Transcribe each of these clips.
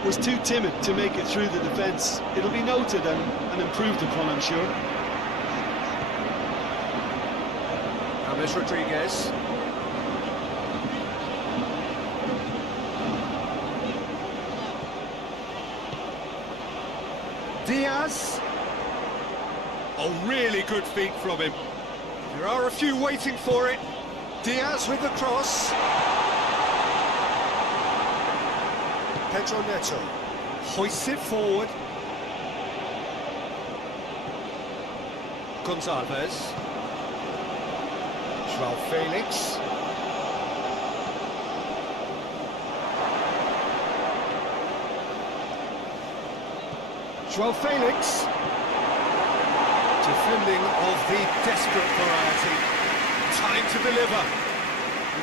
that was too timid to make it through the defence. It'll be noted and improved upon, I'm sure. James Rodriguez. Diaz. Oh, really good feet from him. There are a few waiting for it. Diaz with the cross. Pedro Neto hoists it forward. Gonzalez. João Felix. João Felix. Defending of the desperate variety. Time to deliver.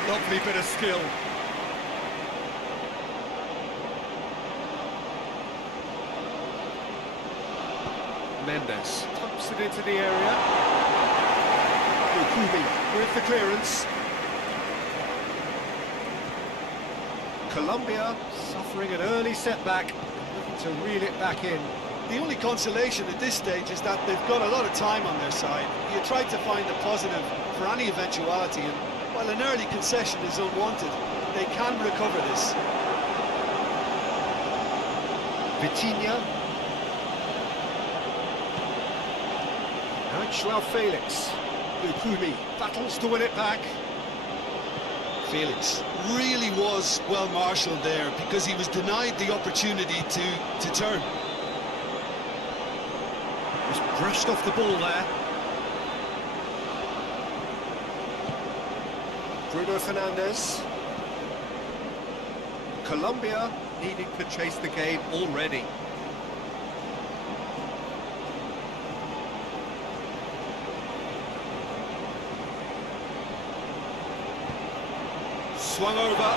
Lovely bit of skill. Mendes pumps it into the area. Lukubi with the clearance. Colombia suffering an early setback, looking to reel it back in. The only consolation at this stage is that they've got a lot of time on their side. You try to find a positive for any eventuality, and while an early concession is unwanted, they can recover this. Vitinha. Now it's João Felix. Lukubi battles to win it back. Felix really was well marshalled there because he was denied the opportunity to turn. Just brushed off the ball there. Bruno Fernandes. Colombia needing to chase the game already. Swung over.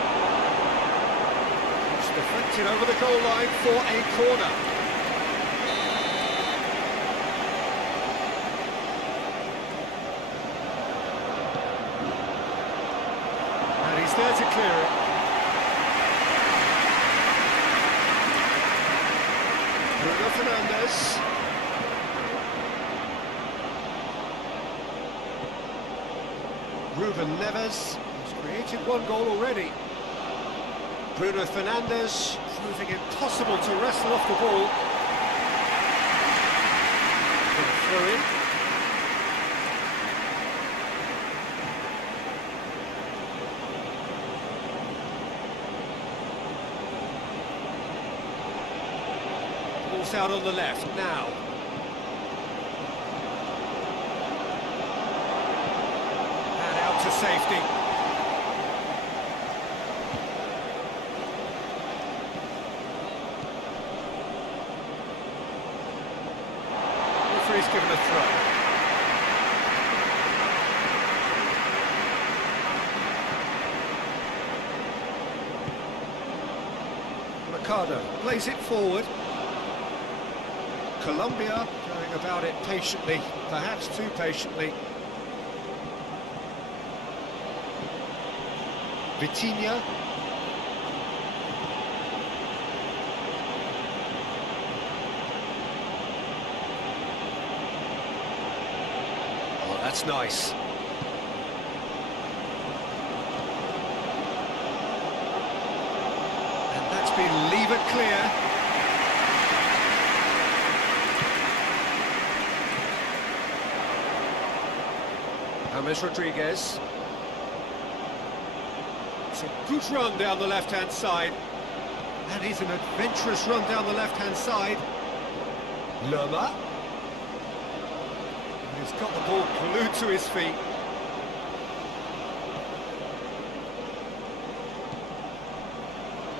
It's deflected over the goal line for a corner. And he's there to clear it. Bruno Fernandes. Ruben Neves. Created one goal already. Bruno Fernandes proving impossible to wrestle off the ball. Throw in. Ball's out on the left now. And out to safety. He's given a throw. Mercado plays it forward. Colombia going about it patiently, perhaps too patiently. Vitinha. That's nice. And that's been levered clear. James Rodriguez. It's a good run down the left-hand side. That is an adventurous run down the left-hand side. Lerma. He's got the ball glued to his feet.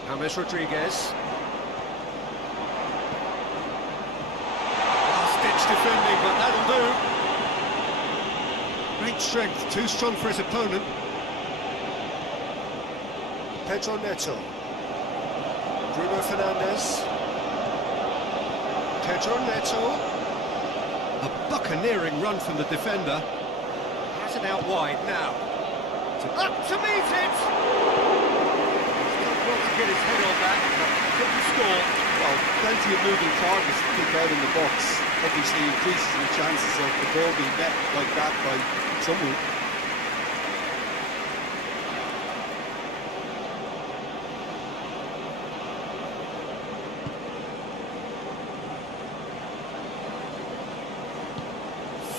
James Rodriguez. Last-ditch defending, but that'll do. Great strength, too strong for his opponent. Pedro Neto. Bruno Fernandes. Pedro Neto. A buccaneering run from the defender. Has it out wide now. Up to meet it! He's done well to get his head on that, couldn't score. Well, plenty of moving targets to pick out in the box. Obviously increases the chances of the ball being met like that by someone.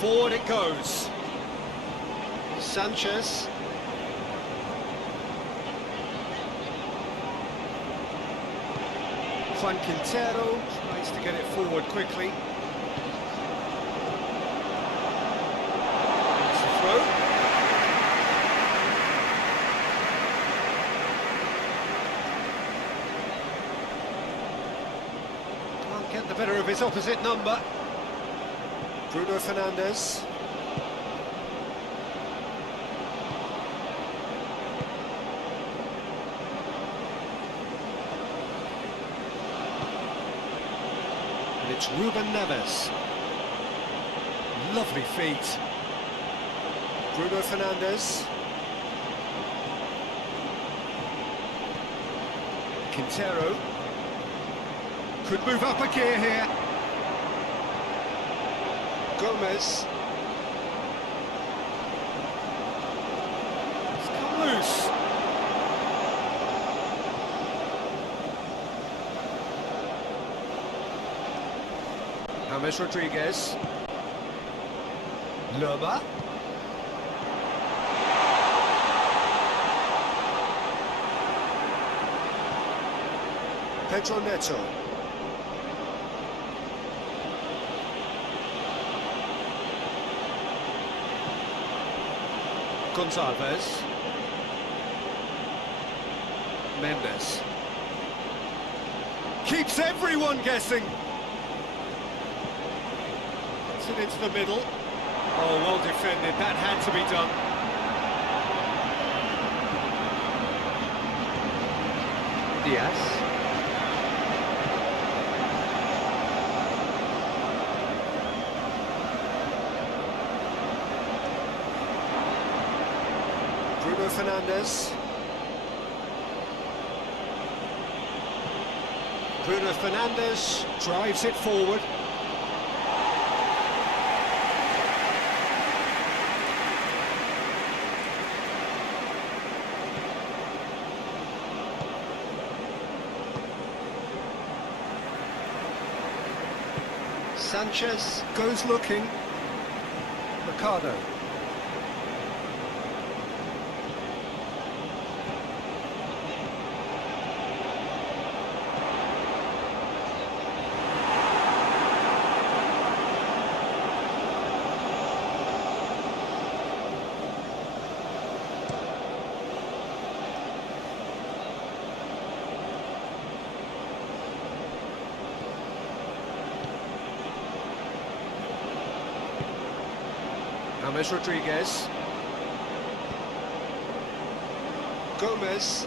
Forward it goes. Sanchez. Juan Quintero tries to get it forward quickly. It's a throw. Can't get the better of his opposite number. Bruno Fernandes. And it's Ruben Neves. Lovely feet. Bruno Fernandes. Quintero. Could move up a gear here. Gomez. It's come loose. James Rodriguez. Lerma. Pedro Neto. Gonzalez. Mendes. Keeps everyone guessing. Puts it into the middle. Oh, well defended. That had to be done. Diaz. Bruno Fernandes. Bruno Fernandes drives it forward. Sanchez. Goes looking. Ricardo. James Rodriguez. Gomez.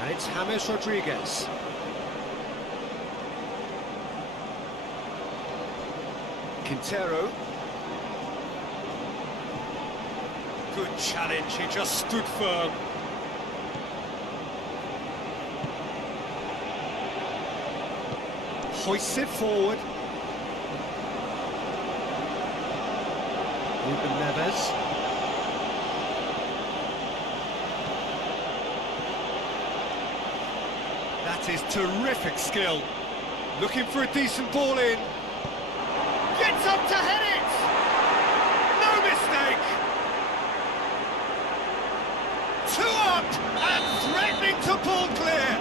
And it's James Rodriguez. Quintero. Good challenge, he just stood firm. Hoists it forward. Ruben Neves. That is terrific skill. Looking for a decent ball in. Gets up to head it! No mistake! Two up and threatening to pull clear.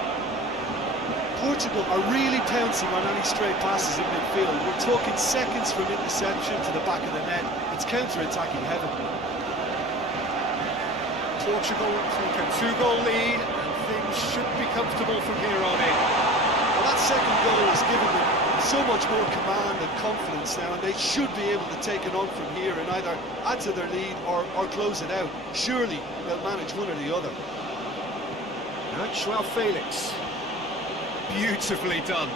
Portugal are really pouncing on any stray passes in midfield. We're talking seconds from interception to the back of the net. It's counter-attacking heaven. Portugal take a 2-goal lead and things should be comfortable from here on in. Well, that second goal has given them so much more command and confidence now, and they should be able to take it on from here and either add to their lead or close it out. Surely they'll manage one or the other. Now Joao Felix. Beautifully done.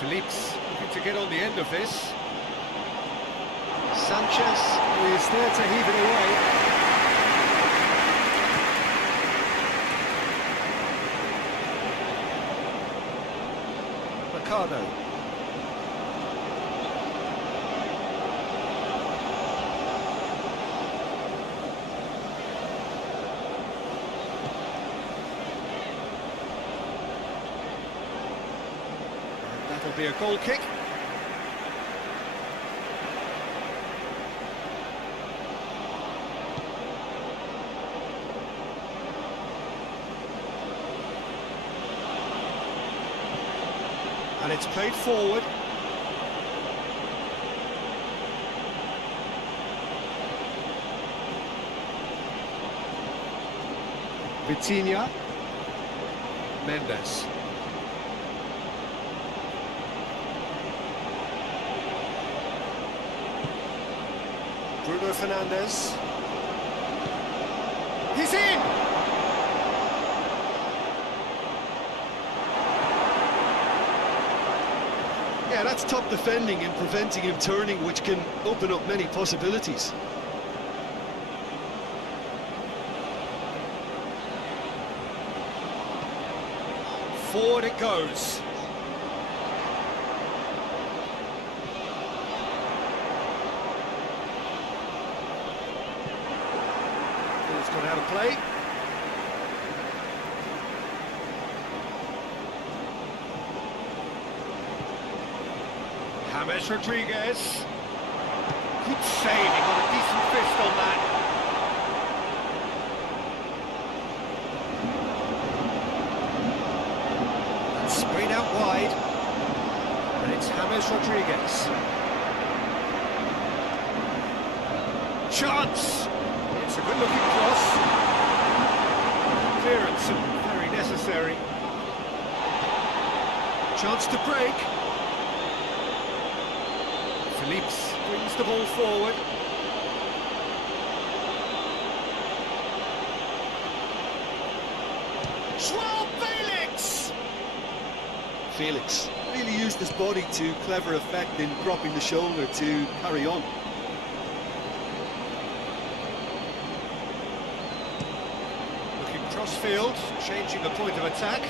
Felix looking to get on the end of this. Sanchez. He's there to heave it away. Ricardo. That'll be a goal kick. And it's played forward. Vitinha. Mendes. Bruno Fernandes. He's in! Yeah, that's top defending and preventing him turning, which can open up many possibilities. Forward it goes. It's gone out of play. James Rodriguez. Good save, he got a decent fist on that. And sprayed out wide. And it's James Rodriguez. Chance! It's a good-looking cross. Clearance and very necessary. Chance to break. Phillips brings the ball forward. Felix really used his body to clever effect in dropping the shoulder to carry on. Looking cross-field, changing the point of attack.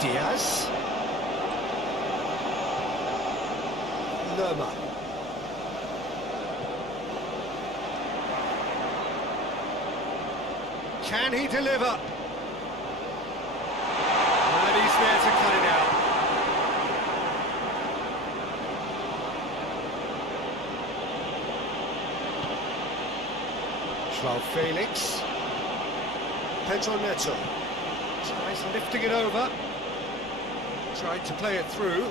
Diaz. Lerma. Can he deliver? And he's there to cut it out. João Felix. Pedro Neto. Tries lifting it over. Tried to play it through.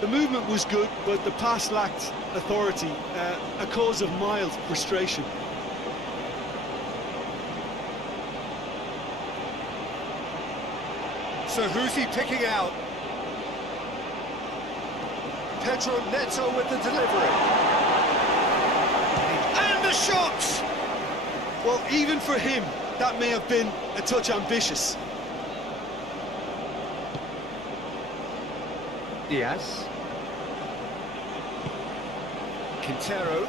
The movement was good, but the pass lacked authority, a cause of mild frustration. So who's he picking out? Pedro Neto with the delivery. And the shot! Well, even for him, that may have been a touch ambitious. Diaz. Quintero.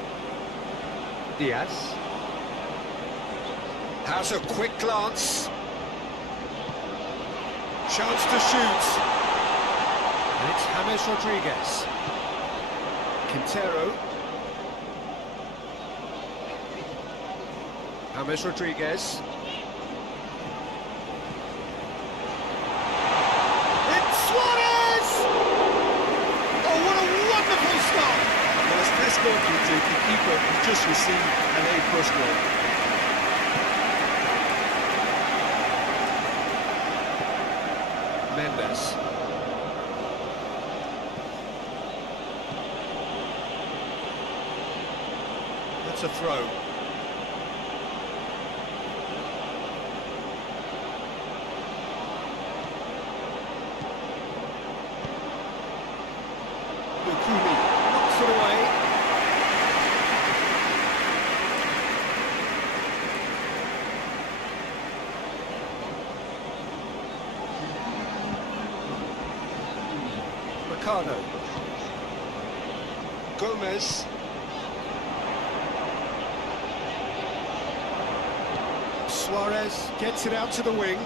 Diaz. Has a quick glance. Chance to shoot. And it's James Rodriguez. Quintero. James Rodriguez. It's Suarez! Oh, what a wonderful stop! Well, as Test goalkeeper, the keeper has just received an A+ grade. Mendes. That's a throw. Lukumi knocks it away. Ricardo. Gomez. Suarez gets it out to the wing.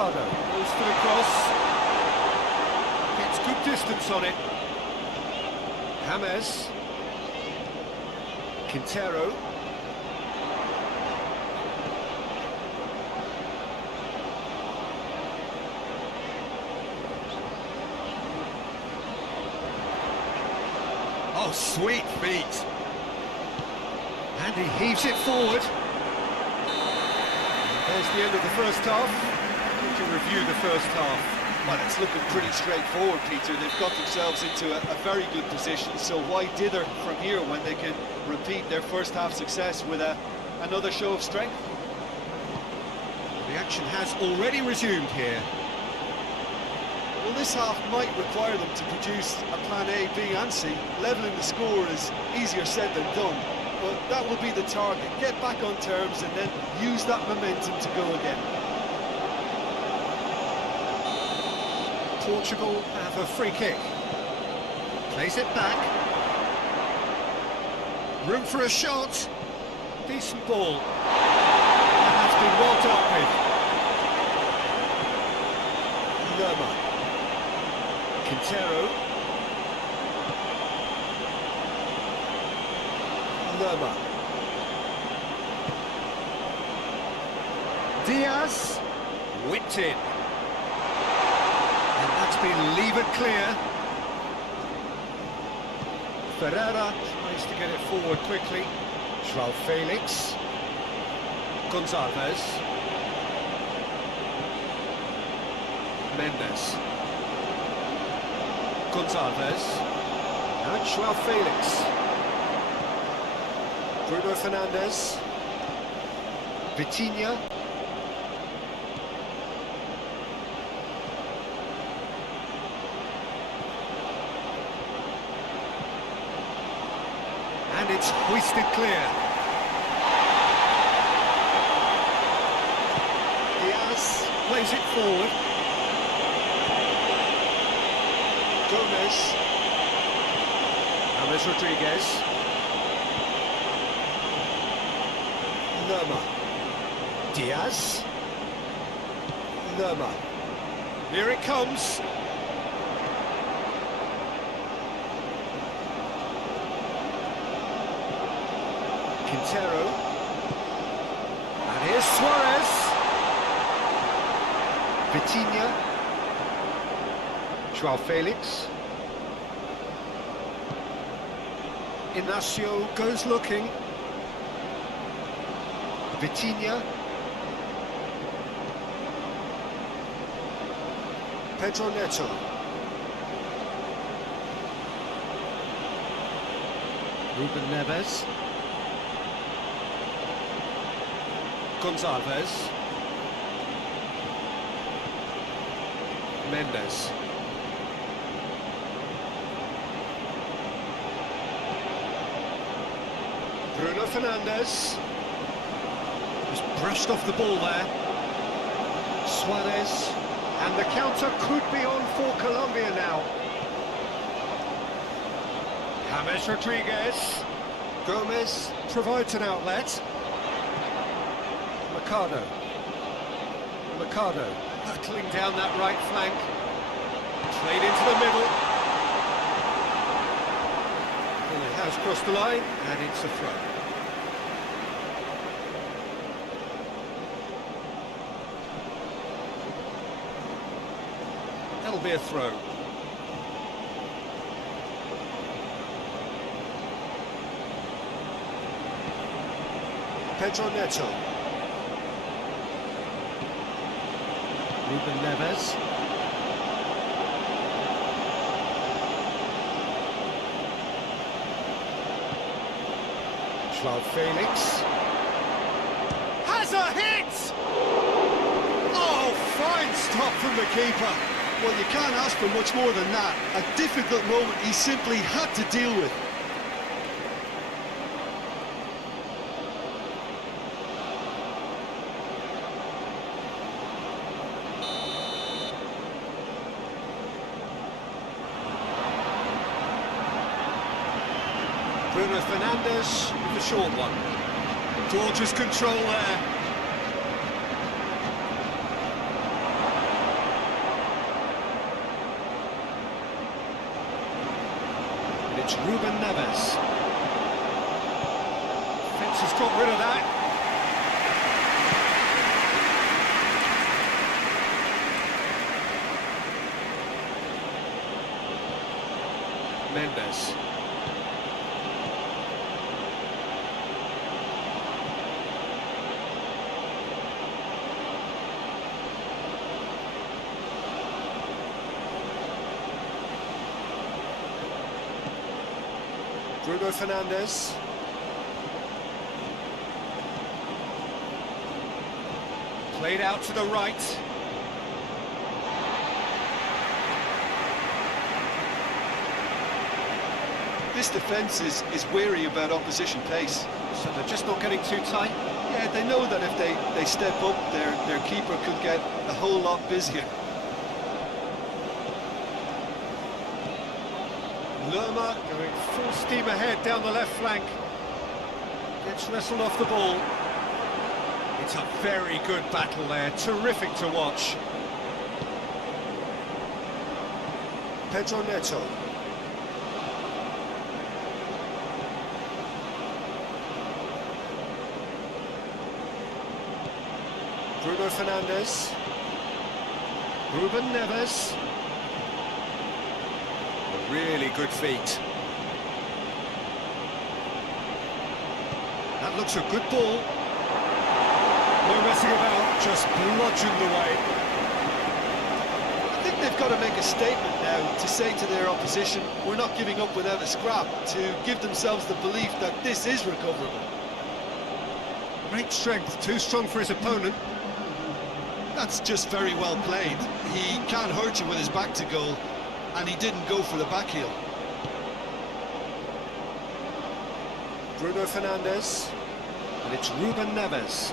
Mercado goes for the cross. Gets good distance on it. James. Quintero. Oh, sweet feet. And he heaves it forward. There's the end of the first half. We can review the first half. Well, it's looking pretty straightforward, Peter. They've got themselves into a very good position, so why dither from here when they can repeat their first half success with another show of strength? The action has already resumed here. Well, this half might require them to produce a plan A, B and C. Levelling the score is easier said than done, but that will be the target. Get back on terms and then use that momentum to go again. Portugal have a free kick. Plays it back. Room for a shot. Decent ball. That has been well dealt with. Lerma. Quintero. Lerma. Diaz. Whipped in. And that's been levered clear. Ferreira tries to get it forward quickly. João Felix. Gonzalez. Mendes. Gonzalez. Now it's João Felix. Bruno Fernandes. Vitinha. And it's hoisted clear. Diaz plays it forward. Gomez. James Rodriguez. Lerma. Diaz. Lerma. Here it comes. Quintero. And here's Suarez. Vitinha. João Felix. Inacio goes looking. Vitinha. Pedro Neto. Ruben Neves. Gonzalez. Mendes. Bruno Fernandes. Just brushed off the ball there. Suarez. And the counter could be on for Colombia now. James Rodriguez. Gomez provides an outlet. Mercado. Mercado hurtling down that right flank. Played into the middle. And it has crossed the line, and it's a throw. That'll be a throw. Pedro Neto. Ruben Neves. João Felix. Has a hit! Oh, fine stop from the keeper. Well, you can't ask for much more than that. A difficult moment he simply had to deal with. Bruno Fernandes with the short one. Gorgeous control there. it's Ruben Neves. Fence has got rid of that. Mendes. Bruno Fernandes. Played out to the right. This defence is wary about opposition pace. So they're just not getting too tight. Yeah, they know that if they step up, their keeper could get a whole lot busier. Lerma going full steam ahead down the left flank. Gets wrestled off the ball. It's a very good battle there, terrific to watch. Pedro Neto. Bruno Fernandes. Ruben Neves. A really good feat. That looks a good ball. No messing about, just bludgeoned away. I think they've got to make a statement now to say to their opposition, we're not giving up without a scrap, to give themselves the belief that this is recoverable. Great strength, too strong for his opponent. That's just very well played. He can't hurt you with his back to goal, and he didn't go for the back heel. Bruno Fernandes, and it's Ruben Neves.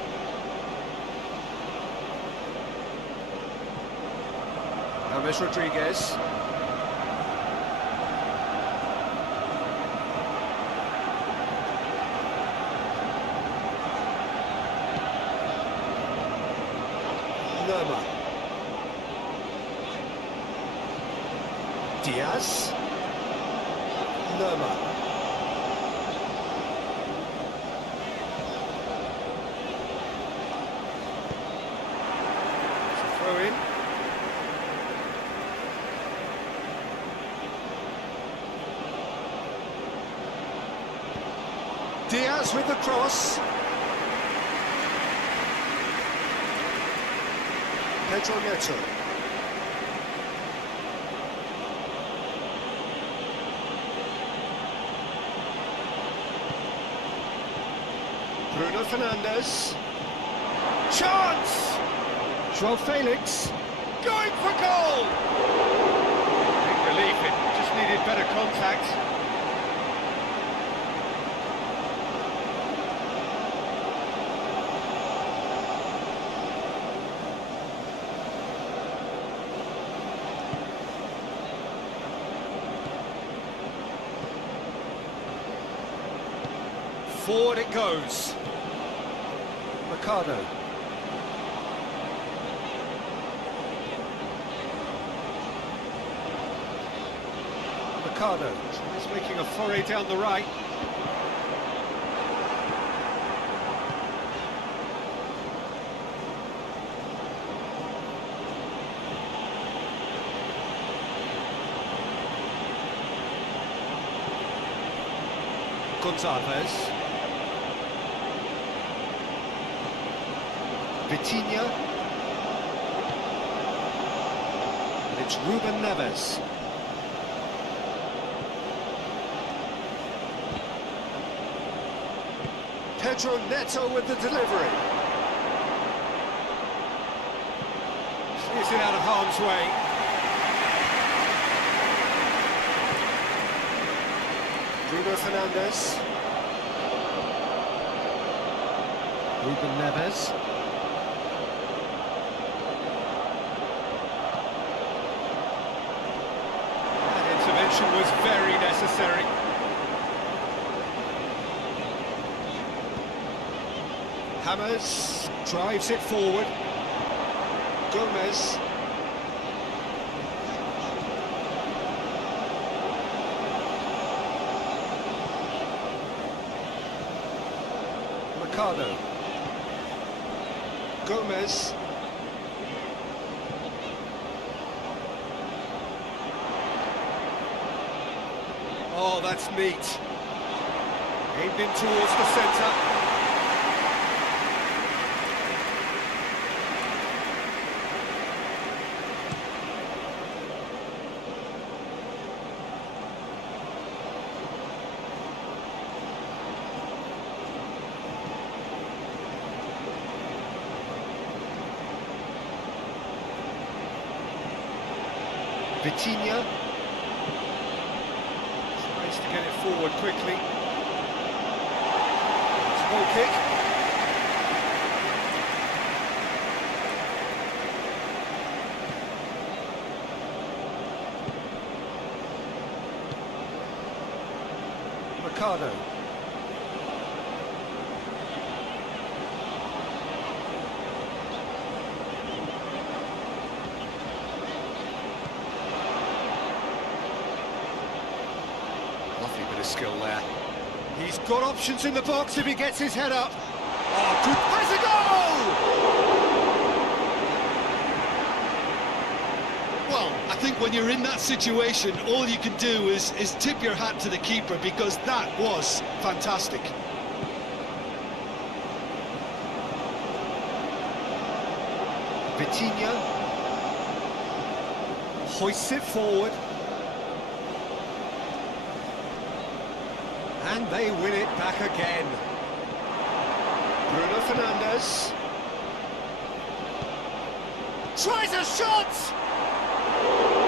James Rodriguez. Lerma. Diaz. Lerma. It's a throw in. Diaz with the cross. Pedro Neto. Bruno Fernandes. Chance! João Felix. Going for goal! Big relief, it just needed better contact. Forward it goes. Mercado. Mercado. He's making a foray down the right. Gonzalez. Vitinha. And it's Ruben Neves. Pedro Neto with the delivery. Steers it out of harm's way. Bruno Fernandes. Ruben Neves. Was very necessary. Hammers drives it forward. Gomez. Mercado. Gomez. Oh, that's neat. Aimed in towards the centre. Vitinha tries to get it forward quickly. Small kick. Mercado. Lovely bit of skill there. He's got options in the box if he gets his head up. Oh, good. Has a goal! Well, I think when you're in that situation, all you can do is tip your hat to the keeper, because that was fantastic. Vitinha hoists it forward. And they win it back again. Bruno Fernandes tries a shot!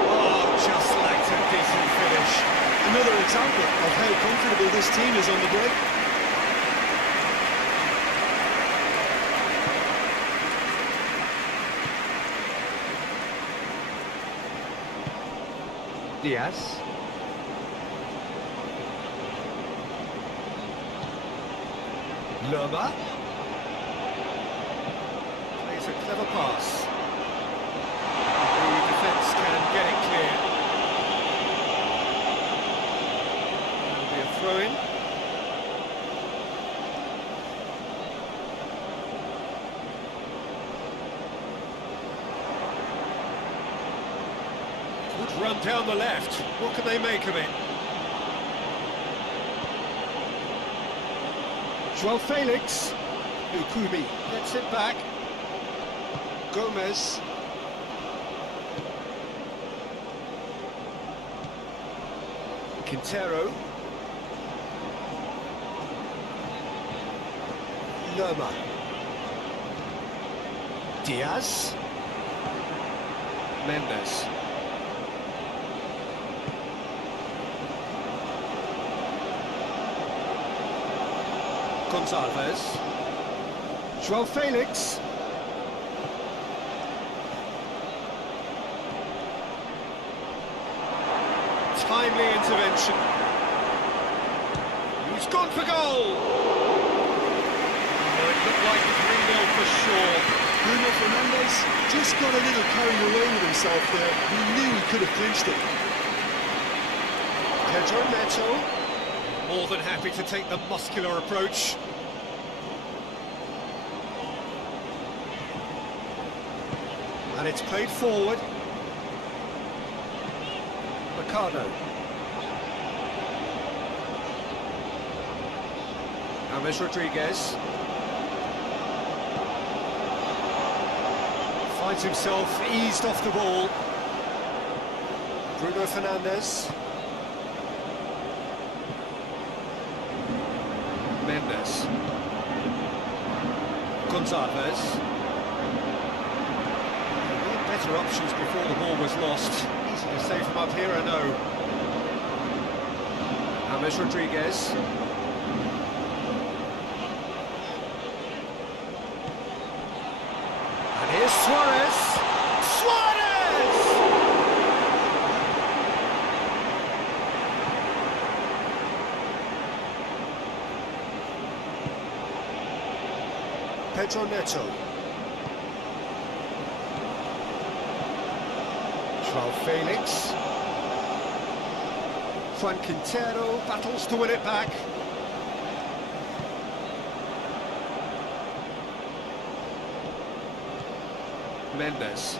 Oh, just lacked a decent finish. Another example of how comfortable this team is on the break. Diaz. Lerma plays a clever pass. The defence can get it clear. There'll be a throw-in. Good run down the left. What can they make of it? João Felix. Ukumi gets it back. Gomez. Quintero. Lerma. Diaz. Mendes. Gonçalves. João Felix. Timely intervention. He's gone for goal. Oh, it looked like 3-0 for sure. Bruno Fernandes just got a little carried away with himself there. He knew he could have clinched it. Pedro Neto. More than happy to take the muscular approach. And it's played forward. Mercado. James Rodriguez. Finds himself eased off the ball. Bruno Fernandes. Mendes. Gonçalves. Better options before the ball was lost. Easy to save from up here, I know. James Rodriguez. And here's Suarez. Suarez! Pedro Neto. João Felix. Juan Quintero battles to win it back. Mendes.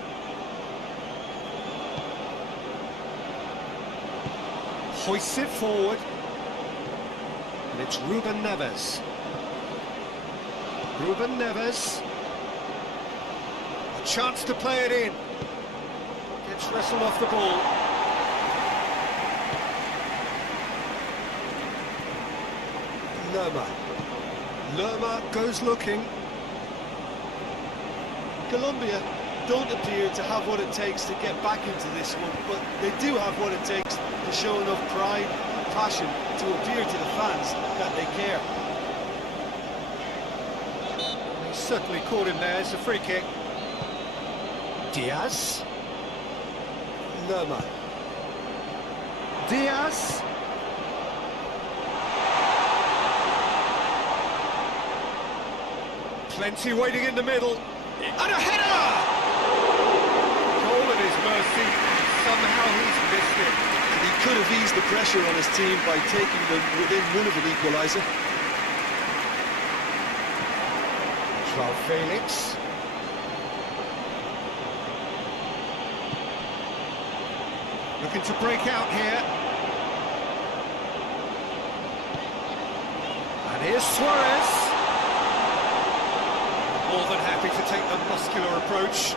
Hoists it forward. And it's Ruben Neves. Ruben Neves. A chance to play it in. Gets wrestled off the ball. Lerma goes looking. Colombia don't appear to have what it takes to get back into this one, but they do have what it takes to show enough pride and passion to appear to the fans that they care. He certainly caught him there. It's a free kick. Diaz. Lerma. Diaz. Plenty waiting in the middle. And a header! Goal at his mercy. Somehow he's missed it. And he could have eased the pressure on his team by taking them within one of an equaliser. João Felix. Looking to break out here. And here's Suarez. More than happy to take the muscular approach.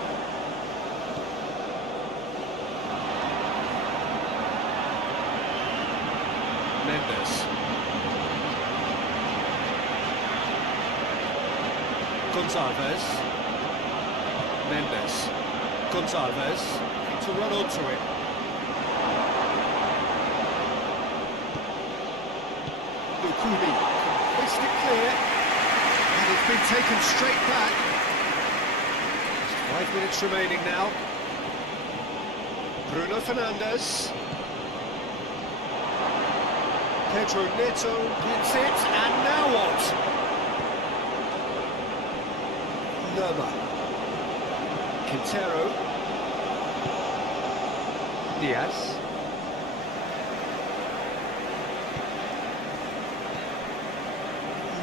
Mendes. Gonzalez. Mendes. Gonzalez. Need to run onto it. Lukumi. Hoist it clear. And it's been taken straight back. Just 5 minutes remaining now. Bruno Fernandes. Pedro Neto gets it, and now what? Lerma. Quintero. Diaz.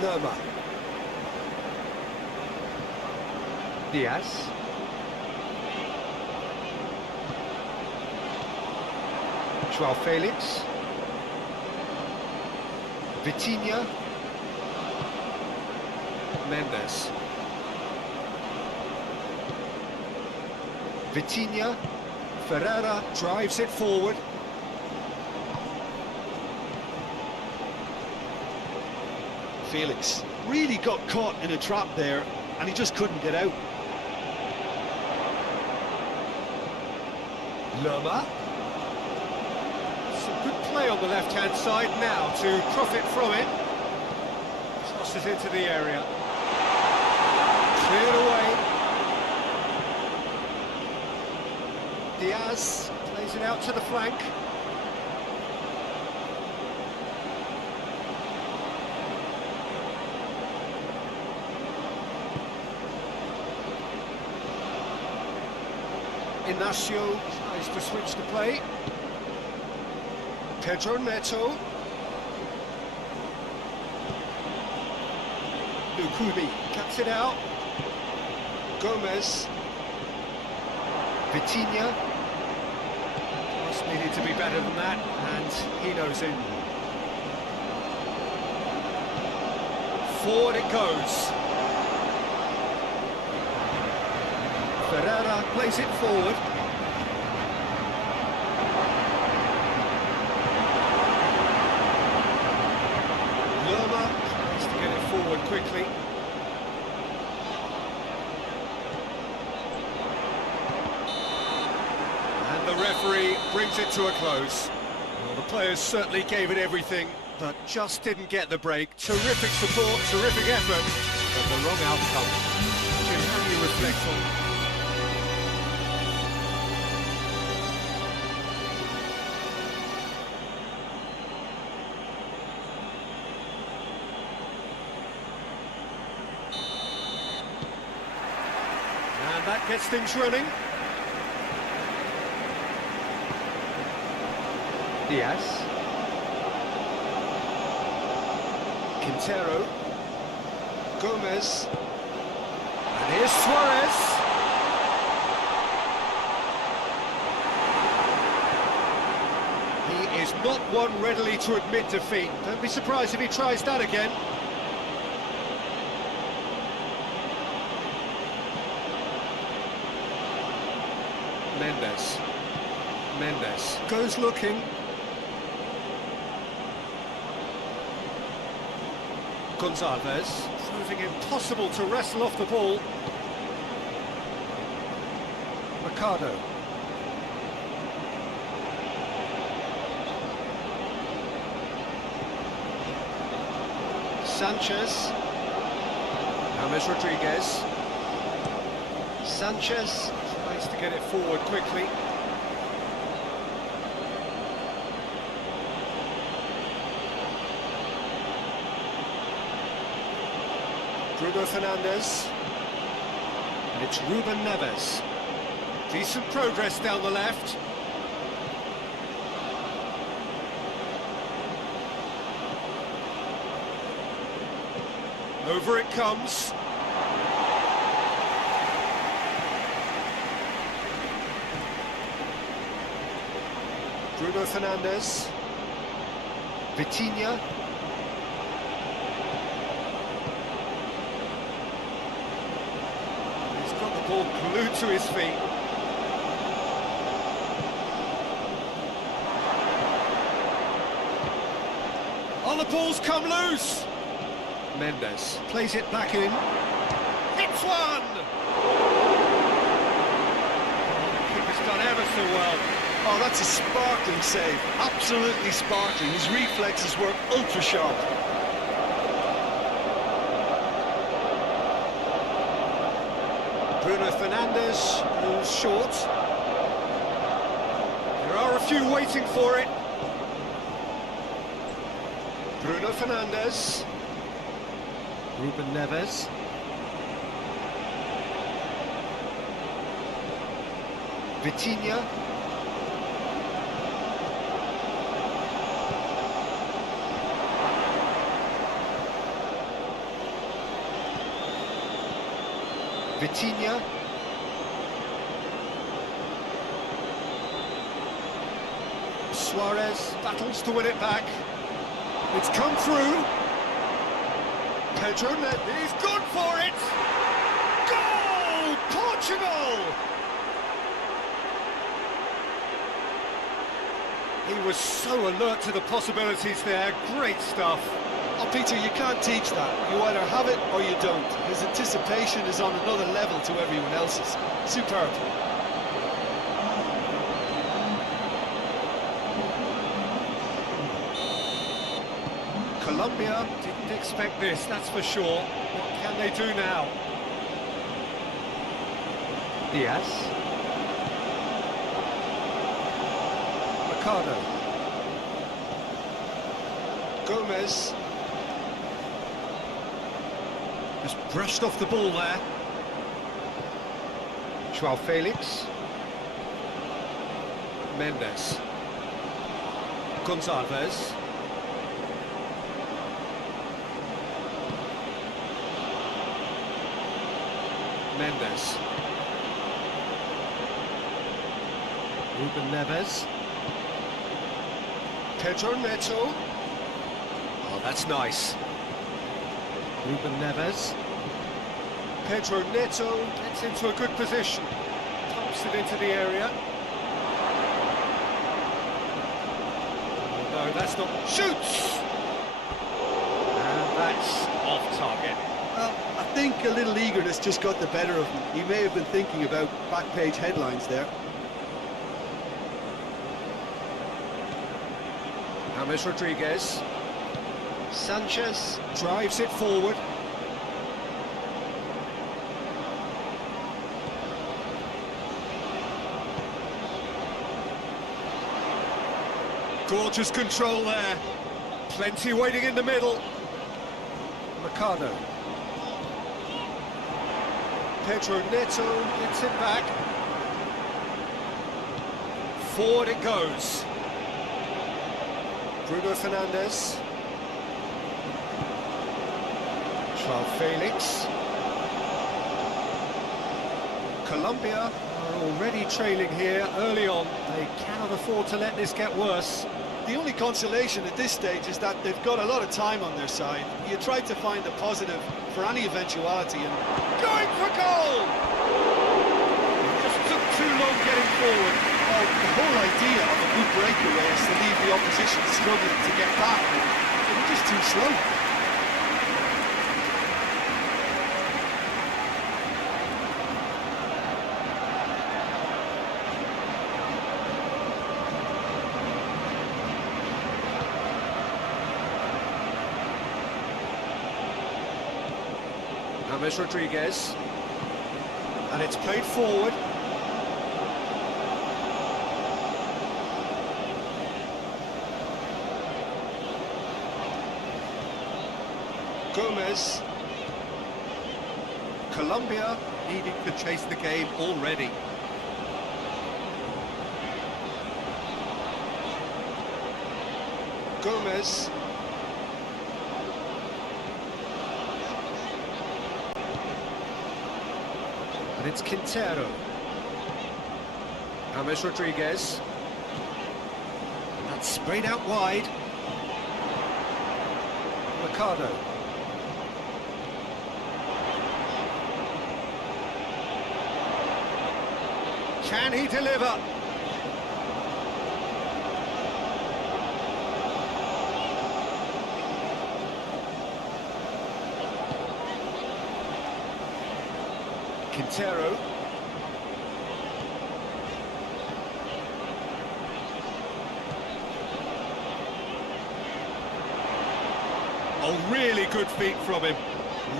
Lerma. Diaz. João Felix. Vitinha. Mendes. Vitinha. Ferreira drives it forward. Felix really got caught in a trap there, and he just couldn't get out. Lerma. Some good play on the left-hand side now to profit from it. Tosses into the area. Cleared away. Diaz plays it out to the flank. Inacio tries to switch the play. Pedro Neto. Lukumi cuts it out. Gomez. Vitinha. Pass needed to be better than that, and he knows it. Forward it goes. Ferreira plays it forward. Lerma tries to get it forward quickly. And the referee brings it to a close. Well, the players certainly gave it everything, but just didn't get the break. Terrific support, terrific effort, but the wrong outcome. Jim, how do you reflect on? And that gets things running. Diaz. Quintero. Gomez. And here's Suarez. not one readily to admit defeat. Don't be surprised if he tries that again. Mendes goes looking. Gonzalez, proving impossible to wrestle off the ball. Ricardo. Sanchez. James Rodriguez. Sanchez tries to get it forward quickly. Bruno Fernandes. And it's Ruben Neves. Decent progress down the left. Over it comes. Bruno Fernandes. Vitinha. He's got the ball glued to his feet. Oh, the ball's come loose! Mendes plays it back in. Hits one! The keeper's done ever so well. Oh, that's a sparkling save. Absolutely sparkling. His reflexes were ultra sharp. Bruno Fernandes goes short. There are a few waiting for it. Bruno Fernandes. Ruben Neves. Vitinha. Vitinha. Suarez battles to win it back. It's come through. Pedro Neto, he's good for it! Goal! Portugal! He was so alert to the possibilities there. Great stuff. Oh, Peter, you can't teach that. You either have it or you don't. His anticipation is on another level to everyone else's. Superb. Colombia didn't expect this, that's for sure. What can they do now? Diaz. Ricardo. Gomez. Just brushed off the ball there. Joao Felix. Mendes. Gonzalez. Mendes. Ruben Neves. Pedro Neto. Oh, that's nice. Ruben Neves. Pedro Neto gets into a good position. Pumps it into the area. No, that's not... Shoots! And that's off target. Well, I think a little eagerness just got the better of him. He may have been thinking about back-page headlines there. James Rodriguez. Sanchez drives it forward. Gorgeous control there. Plenty waiting in the middle. Ricardo. Pedro Neto gets it back. Forward it goes. Bruno Fernandes. Joao Felix. Colombia are already trailing here early on. They cannot afford to let this get worse. the only consolation at this stage is that they've got a lot of time on their side. You try to find a positive for any eventuality, and going for goal! Just took too long getting forward. Well, the whole idea of a good breakaway is to leave the opposition struggling to get back. They were just too slow. James Rodriguez, and it's played forward. Gomez. Colombia needing to chase the game already. Gomez. And it's Quintero. James Rodriguez. And that's sprayed out wide. Ricardo. Can he deliver? Quintero. Oh, really good feet from him.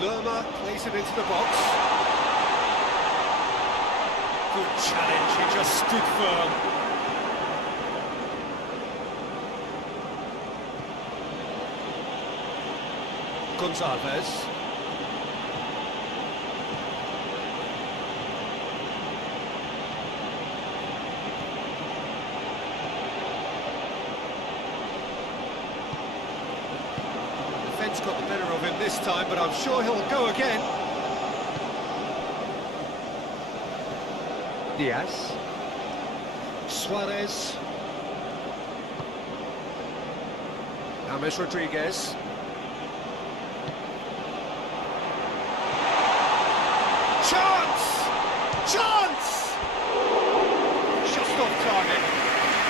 Lerma plays it into the box. Good challenge, he just stood firm. Gonzalez. Defence got the better of him this time, but I'm sure he'll go again. Diaz. Suarez. James Rodriguez. Chance! Chance! Just off target.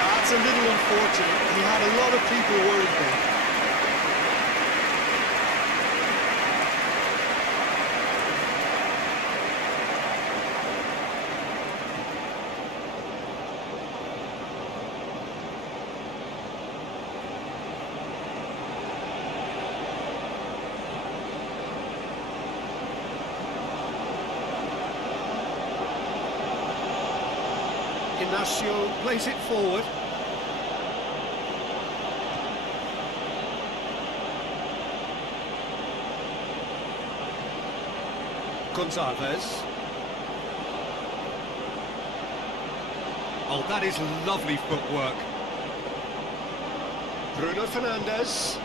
That's a little unfortunate. He had a lot of people worried there. Ignacio plays it forward. Gonzalez. Oh, that is lovely footwork. Bruno Fernandes.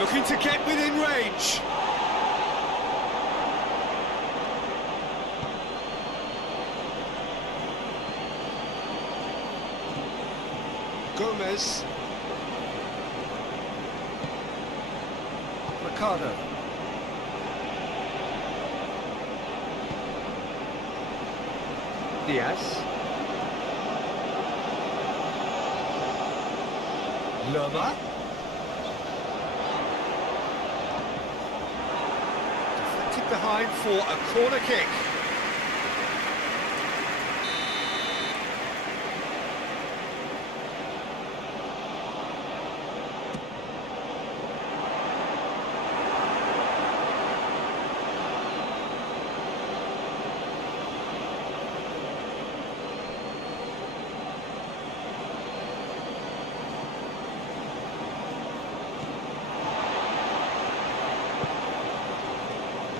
Looking to get within range. Gomez. Ricardo. Diaz. Lerma. Deflected behind for a corner kick.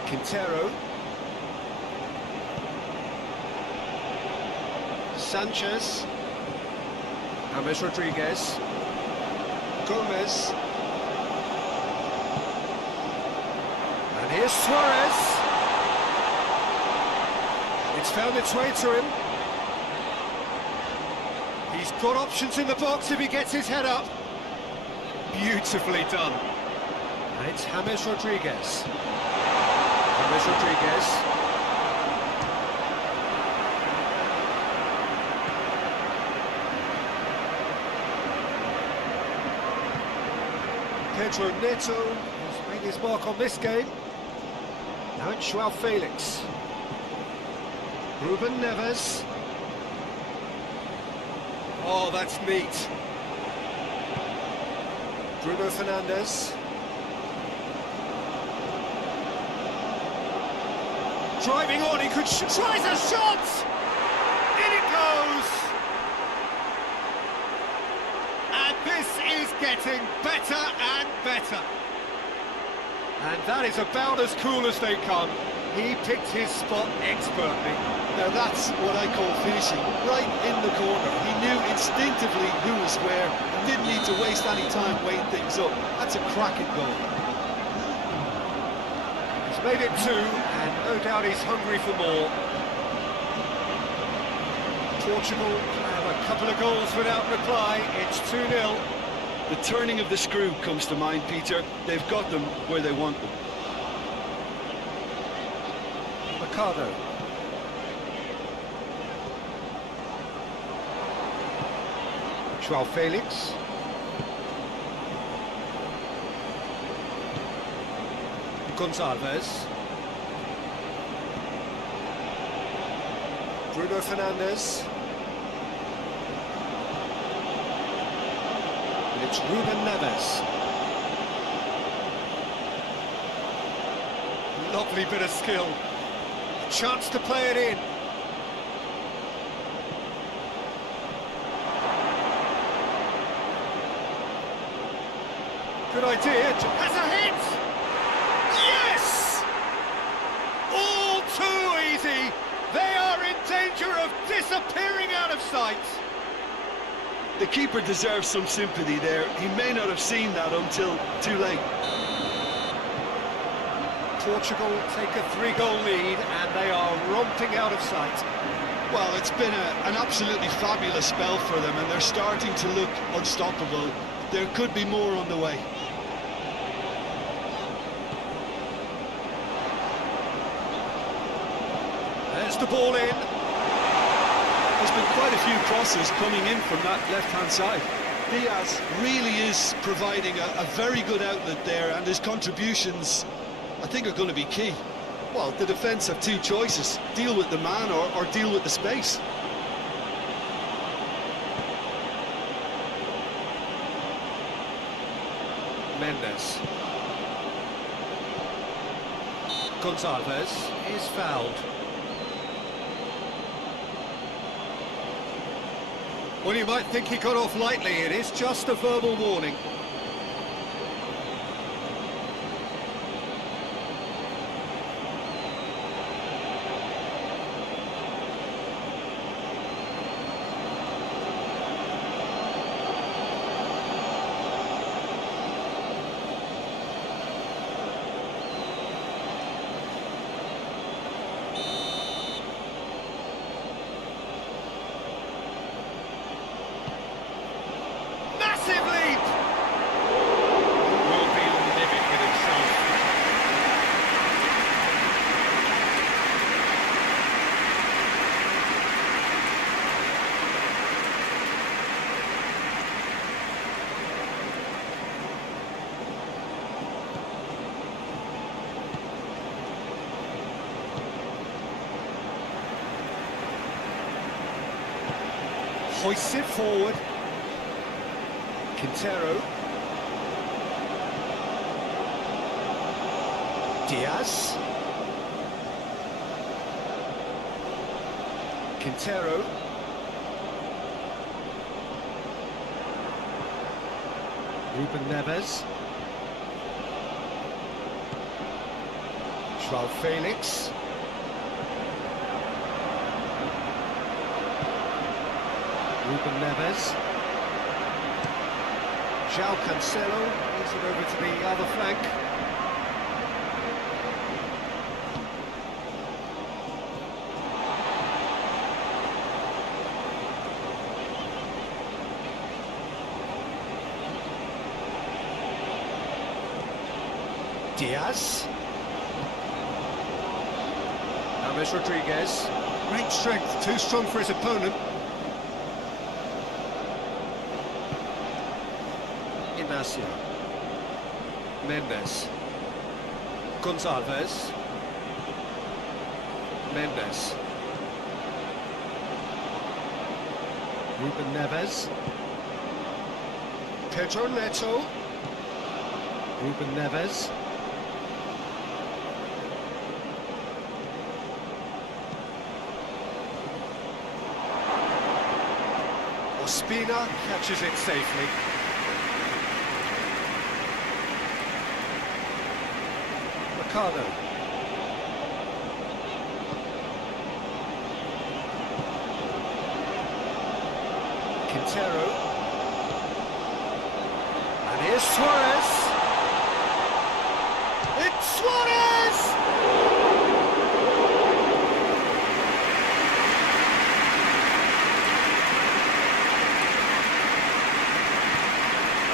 Quintero. Sanchez. James Rodriguez. Gomez. And here's Suarez. It's found its way to him. He's got options in the box if he gets his head up. Beautifully done. And it's James Rodriguez. James Rodriguez. Pedro Neto has made his mark on this game. Now it's Joao Felix. Ruben Neves. Oh, that's neat. Bruno Fernandes. Driving on, he could tries a shot! In it goes! And this is getting better and better. And that is about as cool as they come. He picked his spot expertly. Now that's what I call finishing, right in the corner. He knew instinctively who was where, and didn't need to waste any time weighing things up. That's a cracking goal. He's made it 2, and no doubt he's hungry for more. Portugal have a couple of goals without reply. It's 2-0. The turning of the screw comes to mind, Peter. They've got them where they want them. Mercado. Joao Felix. Gonçalves. Bruno Fernandes. And it's Ruben Neves. Lovely bit of skill. Chance to play it in. Good idea. Has a hit! Yes! All too easy. They are in danger of disappearing out of sight. The keeper deserves some sympathy there. He may not have seen that until too late. Portugal take a 3-goal lead and they are romping out of sight. Well, it's been an absolutely fabulous spell for them, and they're starting to look unstoppable. There could be more on the way. There's the ball in. There's been quite a few crosses coming in from that left-hand side. Diaz really is providing a very good outlet there, and his contributions, I think, are going to be key. Well, the defence have two choices: deal with the man or deal with the space. Mendes. Gonçalves is fouled. Well, you might think he got off lightly. It is just a verbal warning. Massive leap! Will be living with himself. Hoists it forward. Quintero. Diaz. Quintero. Ruben Neves. Joao Felix. Ruben Neves. João Cancelo moves it over to the other flank. Diaz. James Rodriguez. Great strength, too strong for his opponent. Inacio. Mendes. Gonzalez. Mendes. Ruben Neves. Pedro Neto. Ruben Neves. Ospina catches it safely. Ricardo. Quintero. And here's Suarez. It's Suarez!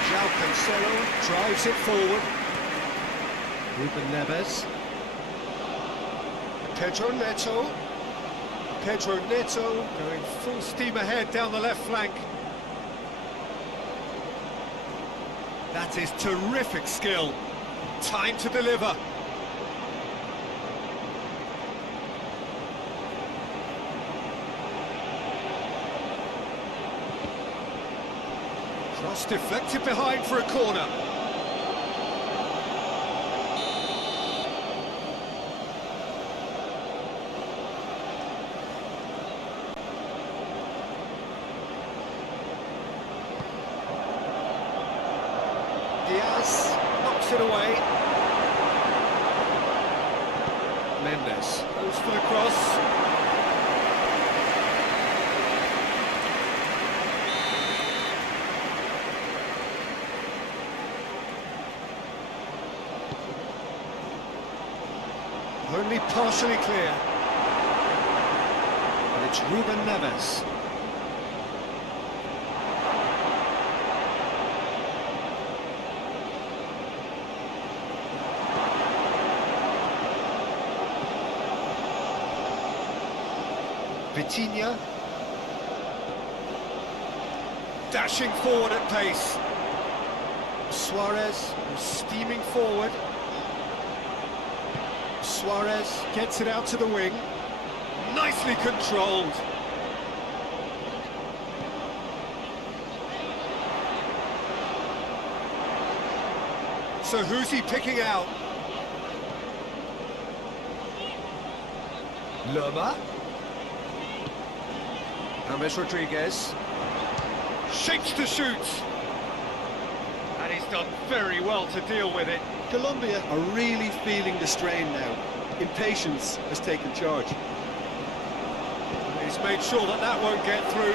João Cancelo drives it forward. Ruben Neves. Pedro Neto. Pedro Neto going full steam ahead down the left flank. That is terrific skill. Time to deliver. Cross deflected behind for a corner. Diaz knocks it away. Mendes goes for the cross. Only partially clear. And it's Ruben Neves. Vitinha. Dashing forward at pace. Suarez steaming forward. Suarez gets it out to the wing. Nicely controlled. So who's he picking out? Lerma. James Rodriguez. Shapes to shoot. And he's done very well to deal with it. Colombia are really feeling the strain now. Impatience has taken charge. He's made sure that that won't get through.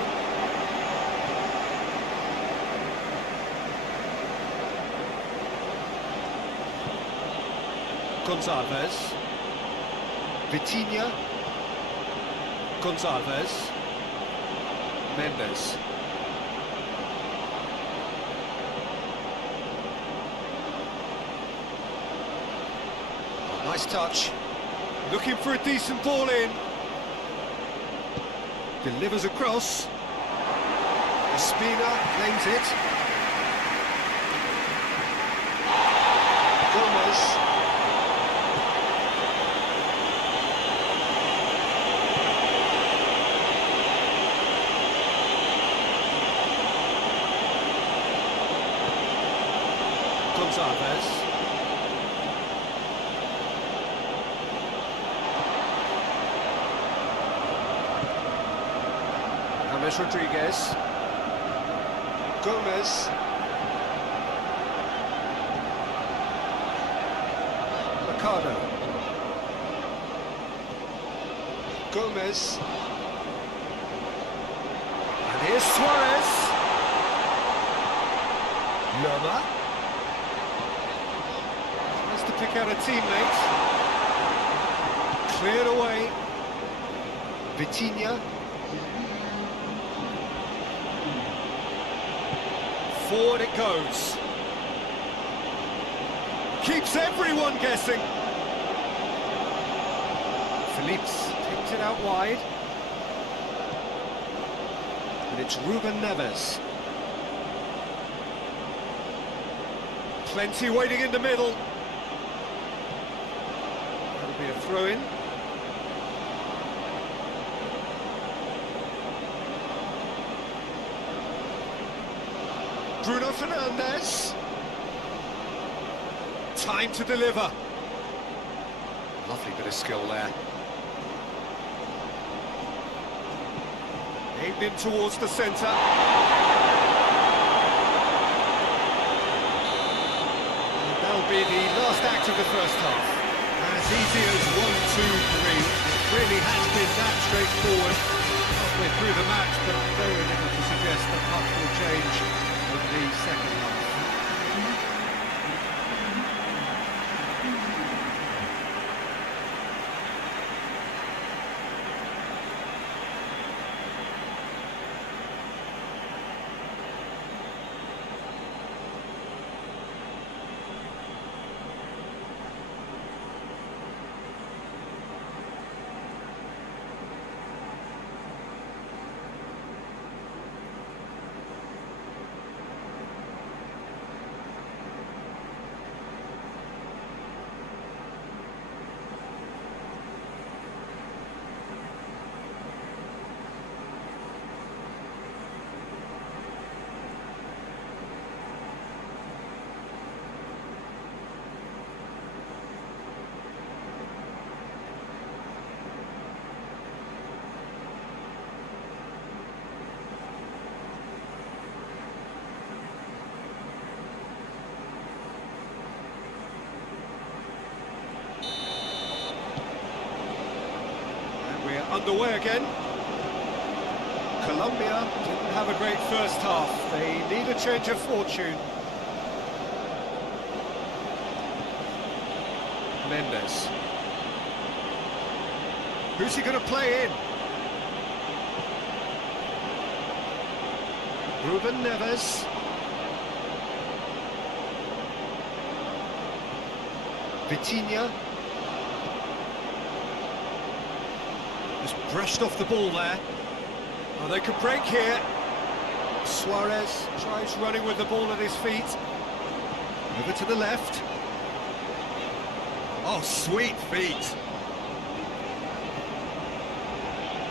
Gonzalez. Vitinha. Gonzalez. Mendes. Nice touch. Looking for a decent ball in. Delivers across. Ospina claims it. Gomez. Gonzalez. James Rodriguez. Gomez. Ricardo. Gomez. And here's Suarez. Lerma. Tries to pick out a teammate. Cleared away. Vitinha. Forward it goes. Keeps everyone guessing. Phillips takes it out wide. And it's Ruben Neves. Plenty waiting in the middle. That'll be a throw-in. Bruno Fernandes. Time to deliver. Lovely bit of skill there. Aimed in towards the centre. And that'll be the last act of the first half. As easy as 1, 2, 3. It really has been that straightforward. Halfway through the match, but very little to suggest that much will change in the second half. Underway again. Colombia didn't have a great first half. They need a change of fortune. Mendes. Who's he going to play in? Ruben Neves. Vitinha. Just brushed off the ball there. Oh, they could break here. Suarez tries running with the ball at his feet. Over to the left. Oh, sweet feet.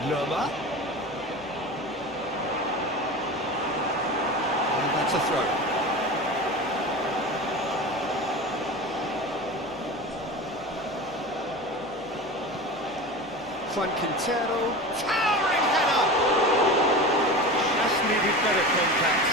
Lerma. And that's a throw. Juan Quintero, towering header! Just needed better contact.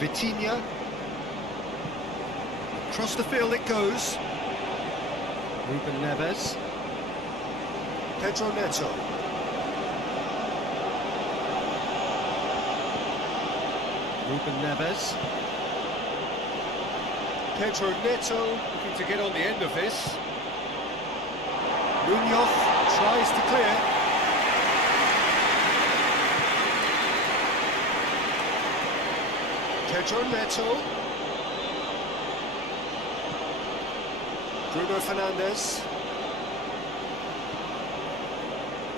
Vitinha. Across the field it goes. Ruben Neves. Pedro Neto. Ruben Neves. Pedro Neto looking to get on the end of this. Munoz tries to clear. Pedro Neto. Bruno Fernandes.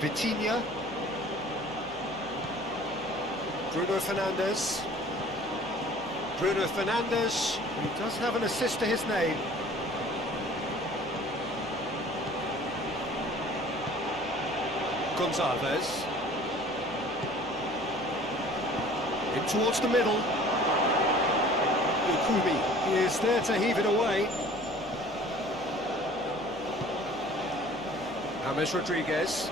Vitinha. Bruno Fernandes. Bruno Fernandes, who does have an assist to his name. Gonzalez. In towards the middle. Kubi is there to heave it away. James Rodriguez.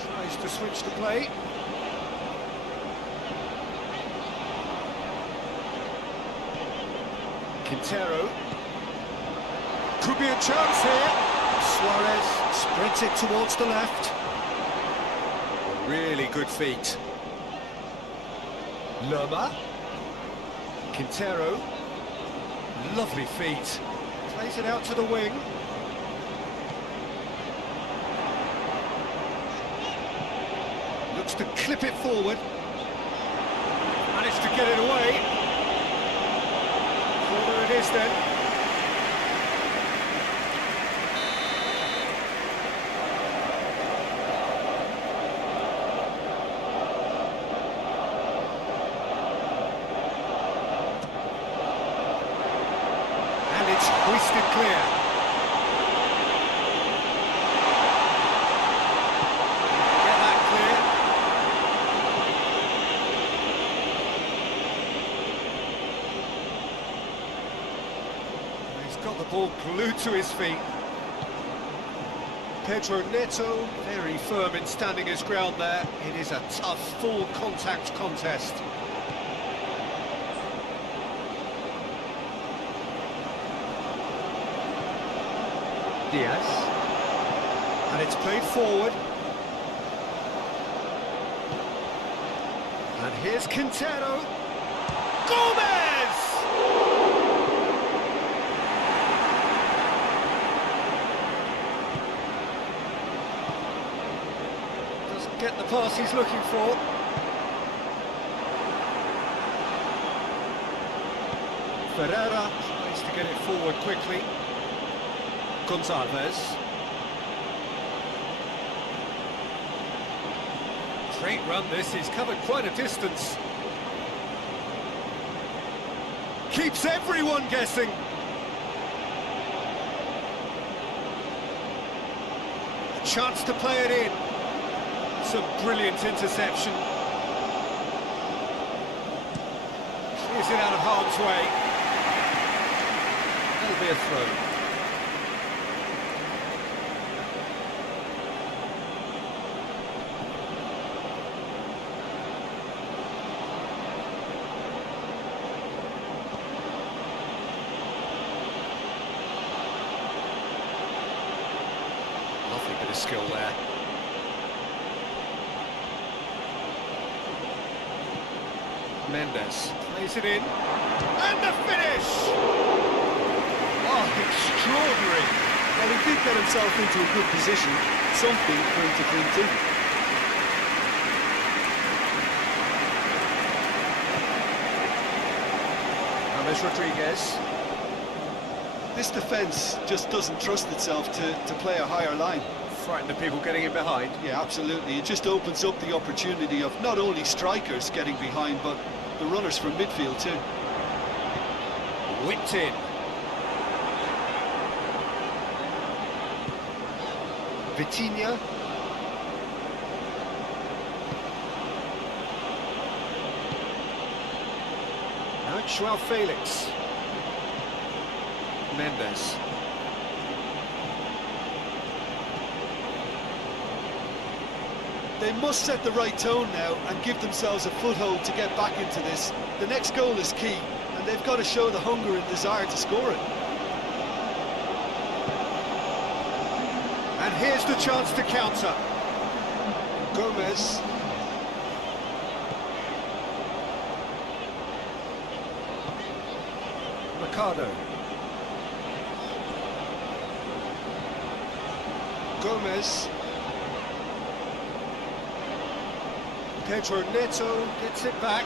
Tries to switch the play. Quintero. Could be a chance here. Suarez sprints it towards the left. Really good feet. Lerma. Quintero. Lovely feet. Plays it out to the wing. Looks to clip it forward. Managed to get it away. Corner it is then. And it's hoisted clear. Get that clear. He's got the ball glued to his feet. Pedro Neto, very firm in standing his ground there. It is a tough, full contact contest. Diaz. And it's played forward. And here's Quintero. Gomez! Doesn't get the pass he's looking for. Ferreira tries to get it forward quickly. Gonzalez. Great run this, he's covered quite a distance. Keeps everyone guessing. A chance to play it in. It's a brilliant interception. Clears it out of harm's way. That'll be a throw. Lovely bit of skill there. Mendes plays it in, and the finish! Oh, extraordinary! Well, he did get himself into a good position, something for him to cling to. James Rodriguez. This defence just doesn't trust itself to play a higher line. Frightened of people getting in behind. Yeah, absolutely. It just opens up the opportunity of not only strikers getting behind, but the runners from midfield too. Whipped in. Vitinha. Now it's Joao Felix. Mendes. They must set the right tone now and give themselves a foothold to get back into this. The next goal is key, and they've got to show the hunger and desire to score it. And here's the chance to counter. Gomez. Mercado. Gomez. Pedro Neto gets it back.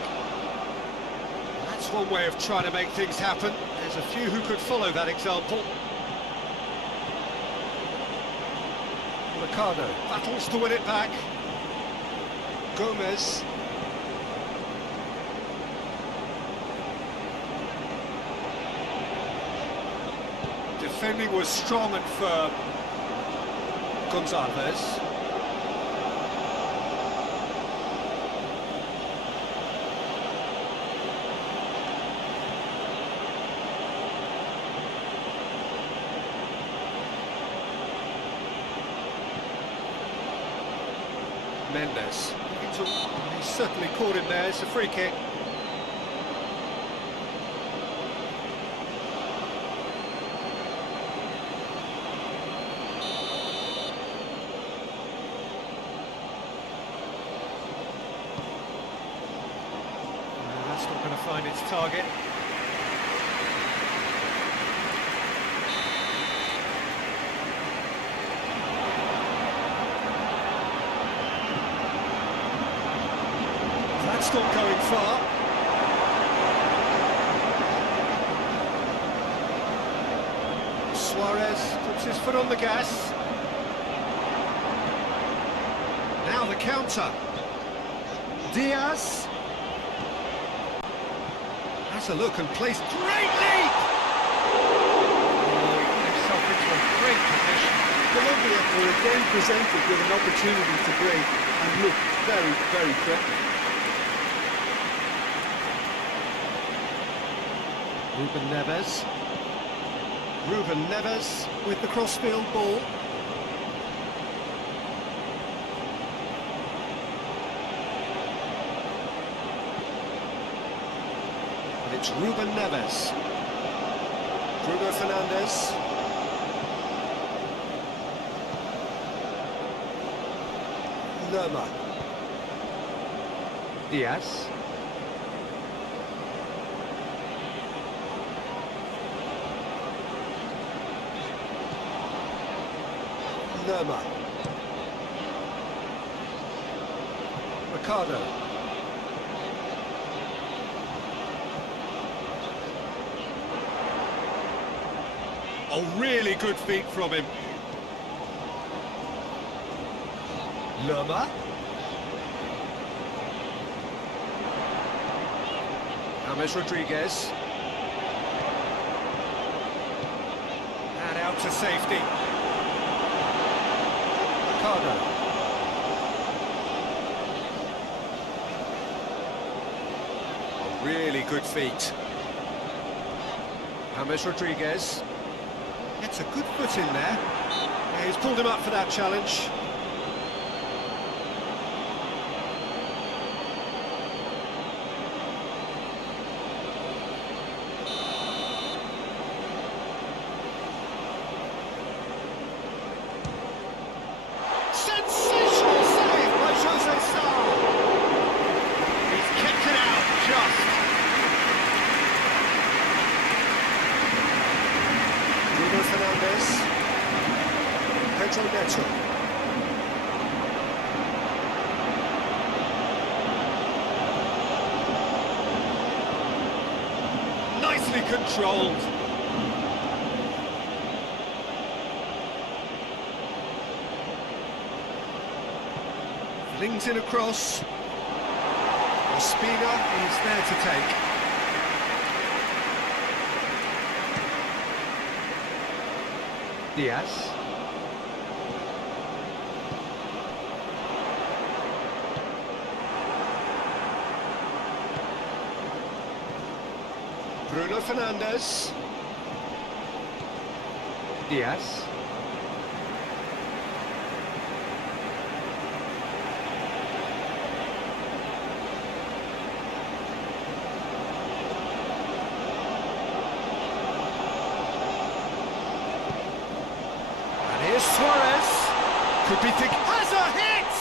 That's one way of trying to make things happen. There's a few who could follow that example. Mercado battles to win it back. Gomez. Defending was strong and firm. Gonzalez. Mendes. He's certainly caught him there. It's a free kick. find its target. That's not going far. Suarez puts his foot on the gas. Now the counter. Diaz. Has a look and plays. Great leap! Himself into a great position. Colombia were again presented with an opportunity to break and look very, very threatening. Ruben Neves. Ruben Neves with the crossfield ball. And it's Ruben Neves. Bruno Fernandes. Lerma. Diaz. Lerma. Ricardo. Oh, really good feet from him. Lerma. James Rodriguez. And out to safety. Ricardo. Oh, really good feet. James Rodriguez. Gets a good foot in there. Yeah, he's pulled him up for that challenge. Sensational save by Jose Sá. He's kicked it out just. Bruno Fernandes. Pedro Neto. Nicely controlled. Flings in across. Ospina is there to take. Diaz. Bruno Fernandes. Diaz. Here's Suarez. Could be thick. Has a hit!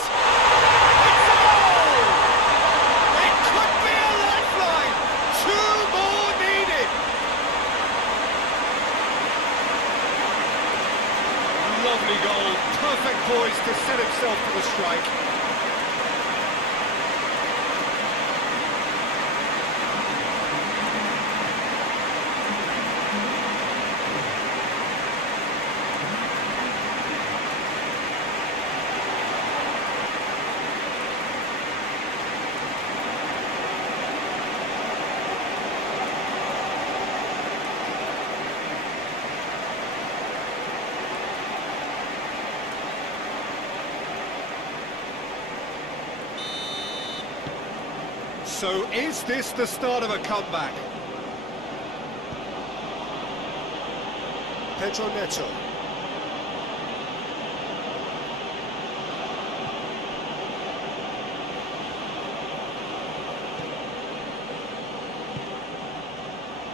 It's a goal! It could be a lifeline. Two more needed. Lovely goal. Perfect poise to set himself for the strike. So is this the start of a comeback? Pedro Neto.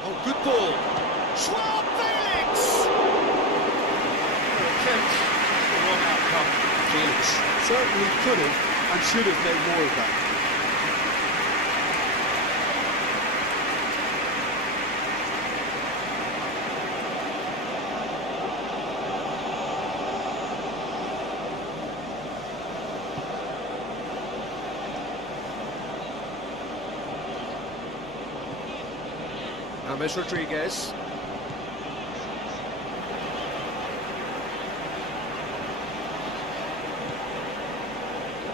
Oh, good ball. Schwab Felix! Attempt, the wrong outcome. Felix certainly could have and should have made more of that. James Rodriguez.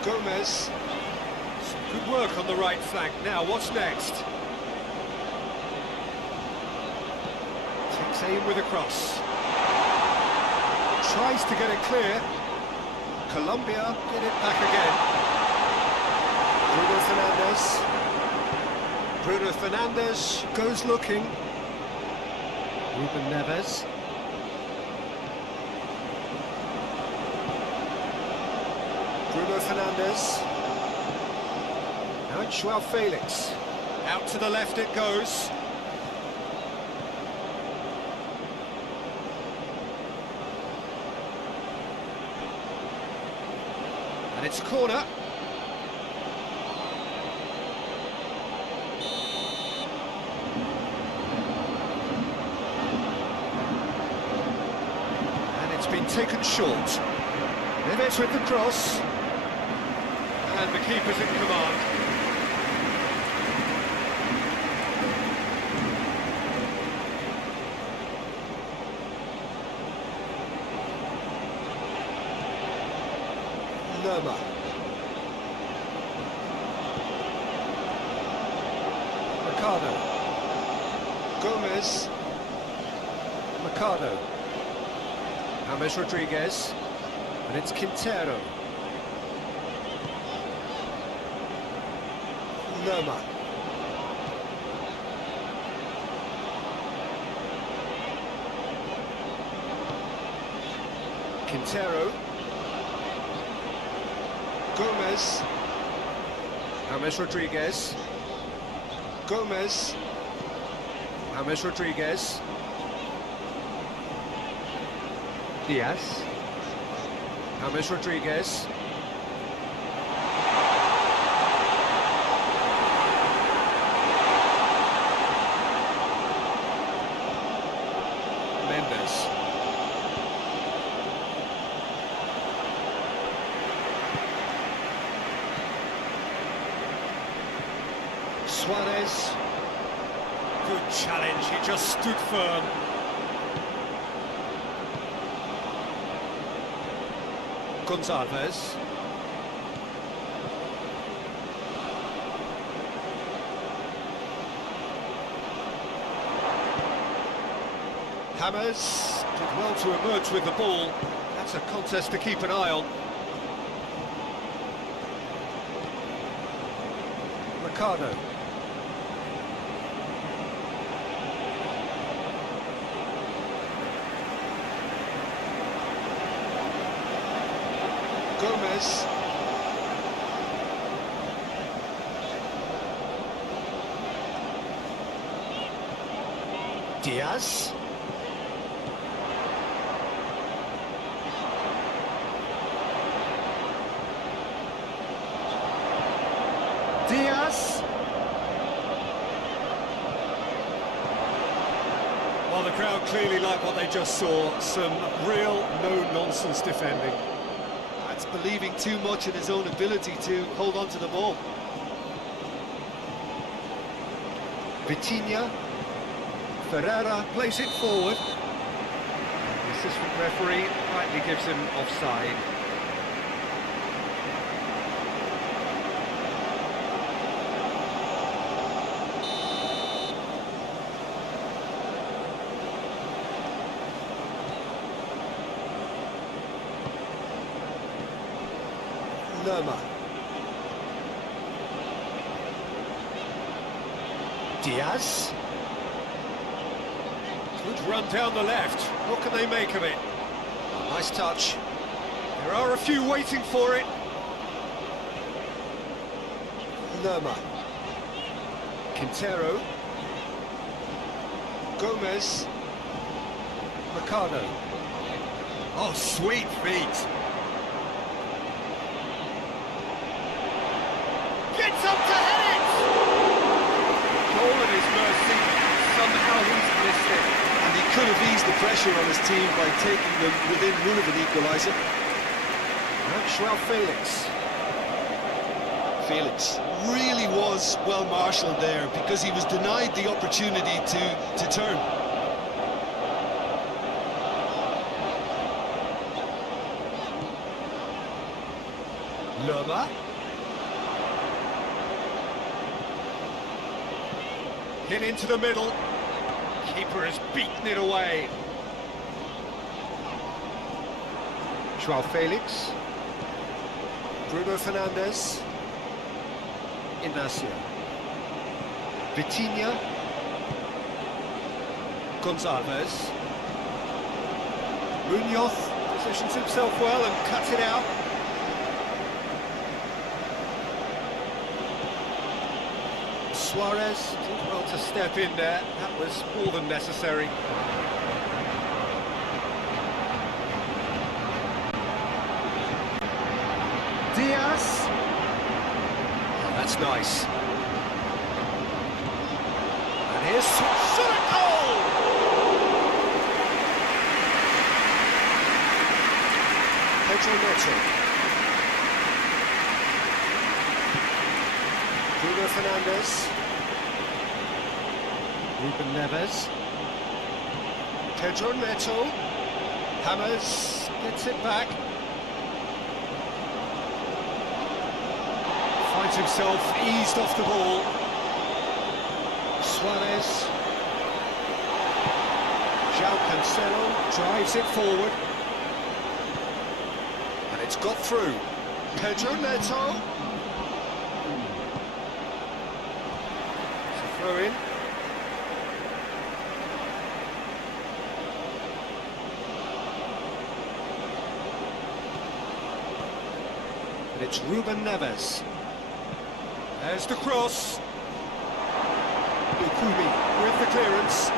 Gomez. Some good work on the right flank. Now, what's next? Takes aim with a cross. Tries to get it clear. Colombia get it back again. Bruno Fernandes goes looking. Ruben Neves. Bruno Fernandes. Now it's Joao Felix. Out to the left it goes. And it's corner. And it's been taken short. Neves with the cross. And the keeper's in command. Lerma. Mercado. Gomez. Mercado. James Rodriguez. And it's Quintero. Lerma. Quintero. Gomez. James Rodriguez. Gomez. James Rodriguez. Diaz. James Rodriguez. Mendes. Suarez. Good challenge, he just stood firm. Gonzalez. James did well to emerge with the ball. That's a contest to keep an eye on. Mercado. Gomez. Diaz. Diaz. Well, the crowd clearly like what they just saw. Some real no-nonsense defending. That's believing too much in his own ability to hold on to the ball. Vitinha. Ferreira plays it forward. The assistant referee rightly gives him offside. Lerma. Diaz. Good run down the left. What can they make of it? Nice touch. There are a few waiting for it. Lerma. Quintero. Gomez. Mercado. Oh, sweet feet. Gets up to head it! Goal at his mercy. Somehow he's missed it. And he could have eased the pressure on his team by taking them within one of an equaliser. Joao Felix. Felix really was well marshalled there because he was denied the opportunity to turn. Lerma. Hit into the middle. Keeper has beaten it away. Joao Felix. Bruno Fernandes. Inacio. Vitinha. Gonzalez. Munoz positions himself well and cuts it out. Suarez did well to step in there. That was more than necessary. Diaz. Oh, that's nice. And here's goal! Pedro Neto. Bruno Fernandes. Ruben Neves. Pedro Neto. Hammers gets it back. Finds himself eased off the ball. Suarez. João Cancelo drives it forward. And it's got through. Pedro Neto. It's a throw in. And it's Ruben Neves. There's the cross. Lukumi with the clearance.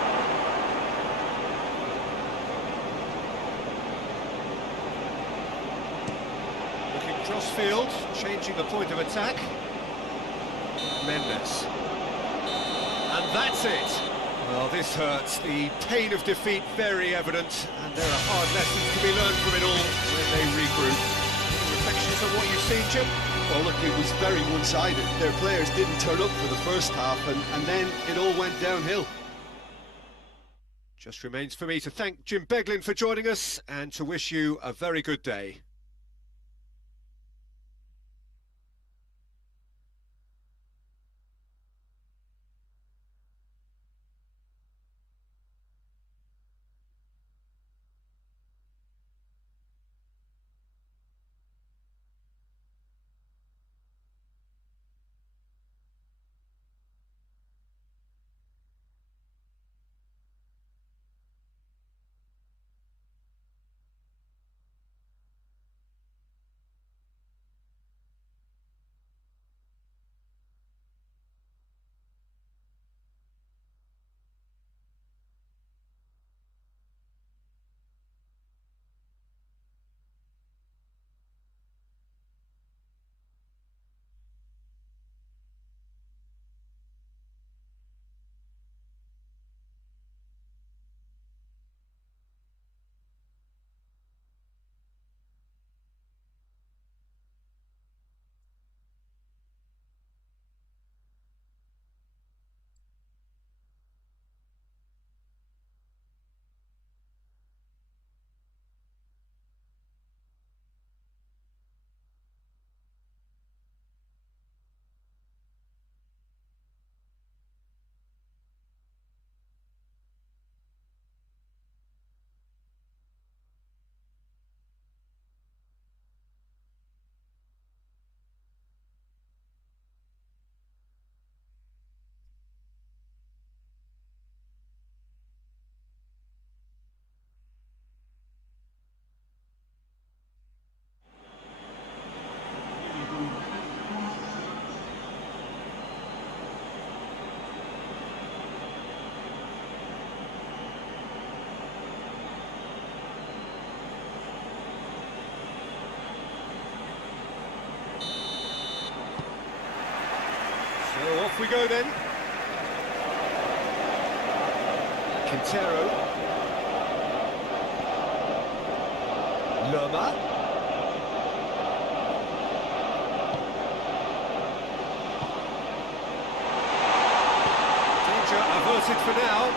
Looking cross-field, changing the point of attack. Mendes. And that's it. Well, this hurts. The pain of defeat very evident, and there are hard lessons to be learned from it all when they regroup. Any reflections on what you've seen, Jim? Well, look, it was very one-sided. Their players didn't turn up for the first half, and then it all went downhill. Just remains for me to thank Jim Beglin for joining us and to wish you a very good day. So off we go then. Quintero. Lerma. sorted for now.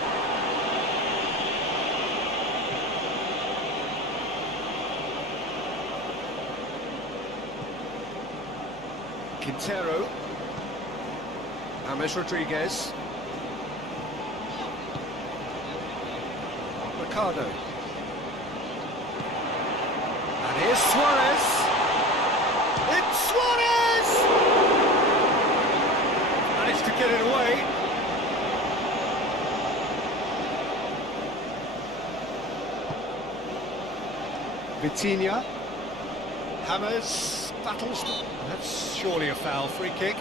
Quintero. James Rodriguez. Ricardo. And here's Suarez. It's Suarez! Managed to get it away. Vitinha. James battles. That's surely a foul. Free kick.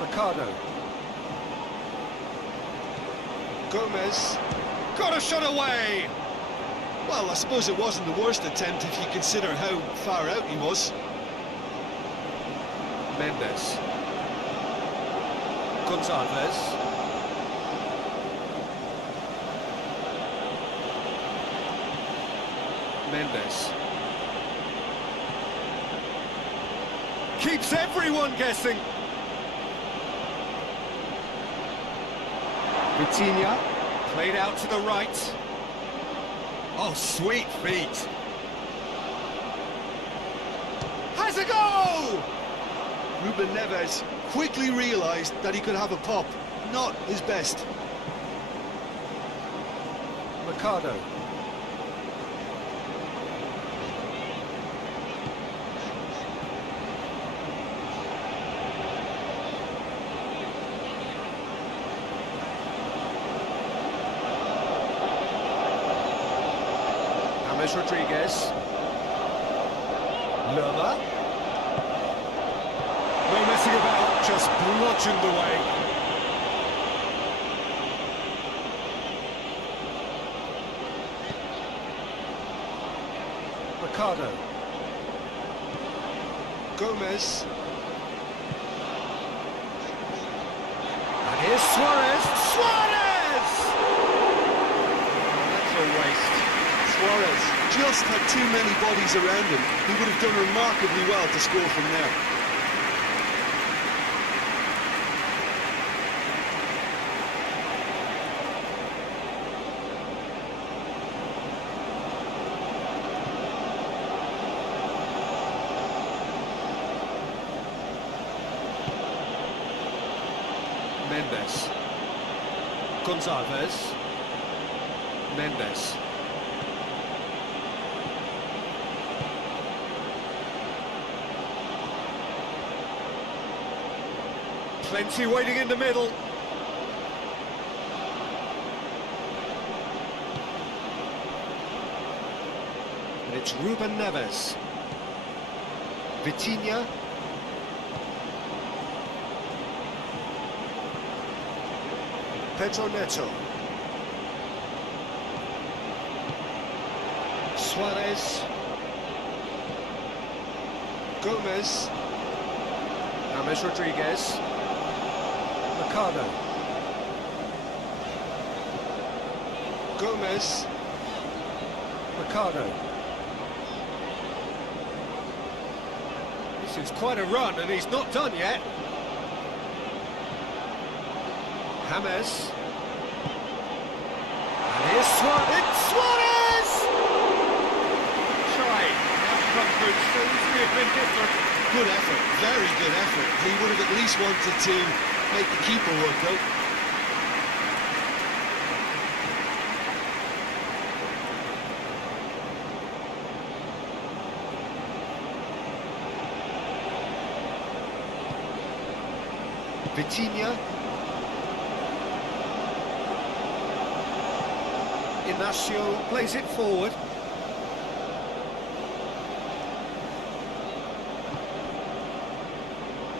Ricardo. Gomez. Got a shot away! Well, I suppose it wasn't the worst attempt if you consider how far out he was. Mendes. Gonzalez. Mendes. Keeps everyone guessing. Vitinha, played out to the right. Oh, sweet feet. Has a goal! Ruben Neves quickly realised that he could have a pop. Not his best. Ricardo. James Rodriguez. Lerma. No messing about, just bludgeoned away. Ricardo. Gomez. And here's Suarez. Suarez! That's a waste. Suarez just had too many bodies around him. He would have done remarkably well to score from there. Mendes. Gonzalez. Mendes. Plenty waiting in the middle. And it's Ruben Neves. Vitinha. Pedro Neto. Suarez. Gomez. James Rodriguez. Ricardo. Gomez. Ricardo. This is quite a run and he's not done yet. James. And here's Suarez. It's Suarez! Try. Come through so easily have been different. Good effort, very good effort. He would have at least wanted to make the keeper work though. Vitinha. Inacio plays it forward.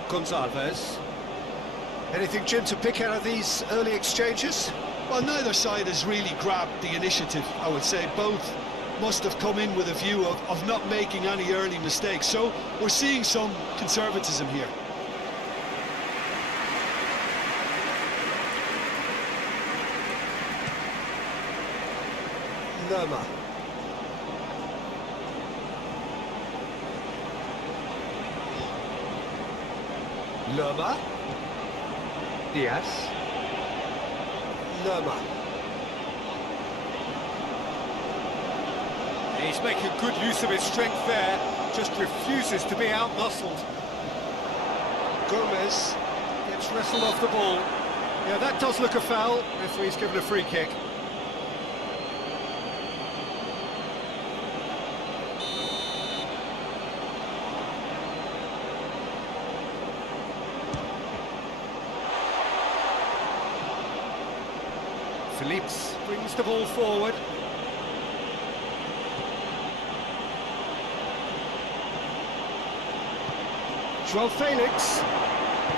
Gonzalez. Anything, Jim, to pick out of these early exchanges? Well, neither side has really grabbed the initiative, I would say. Both must have come in with a view of not making any early mistakes. So we're seeing some conservatism here. Lerma. Lerma. Diaz. Lerma. He's making good use of his strength there, just refuses to be out-muscled. Gomez. Gets wrestled off the ball. Yeah, that does look a foul. Referee's given a free kick. Phillips brings the ball forward. João Felix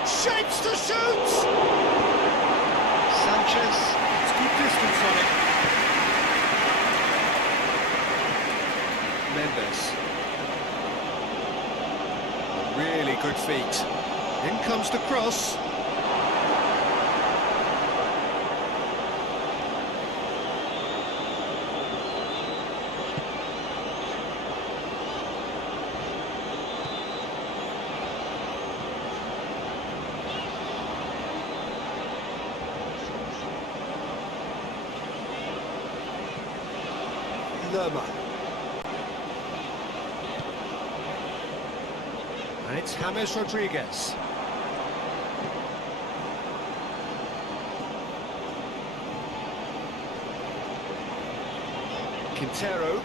shapes to shoot. Sanchez. It's good distance on it. Mendes. Really good feet. In comes the cross. Lerma. And it's James Rodriguez. Quintero.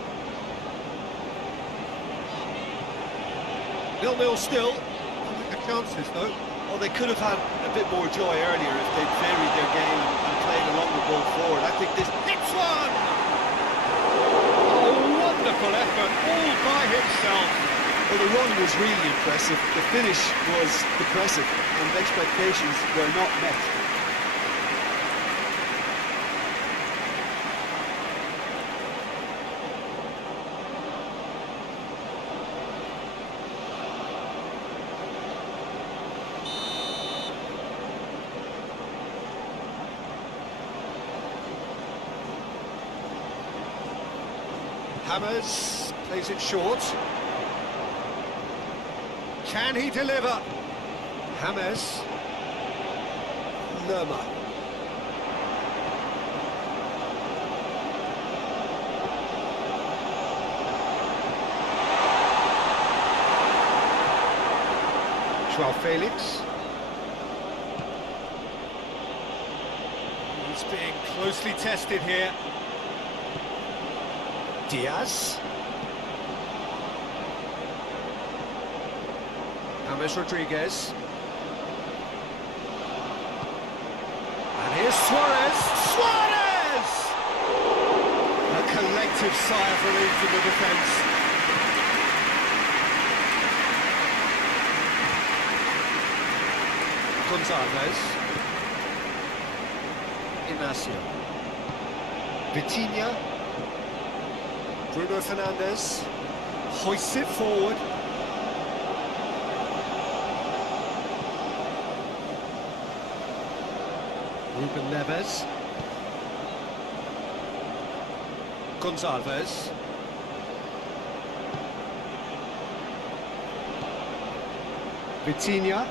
0-0 still. The chances though. Well, they could have had a bit more joy earlier if they'd varied their game and played along the ball forward. I think this Hits one! Wonderful effort, all by himself. Well, the run was really impressive, the finish was depressive, and expectations were not met. Hammers plays it short. Can he deliver? Hammers. Lerma. João Felix. He's being closely tested here. Diaz. James Rodriguez. And here's Suarez. Suarez! A collective sigh of relief from the defence. Gonzalez. Inacio. Vitinha. Bruno Fernandes hoists it forward. Ruben Neves. Gonzalez. Vitinha.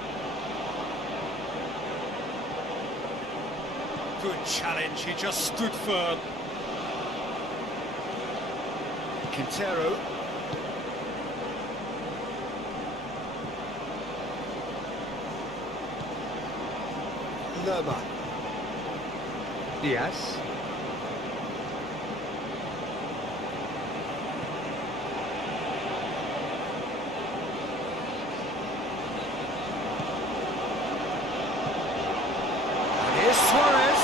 Good challenge, he just stood firm. Quintero. Lerma. Diaz. And here's Suarez.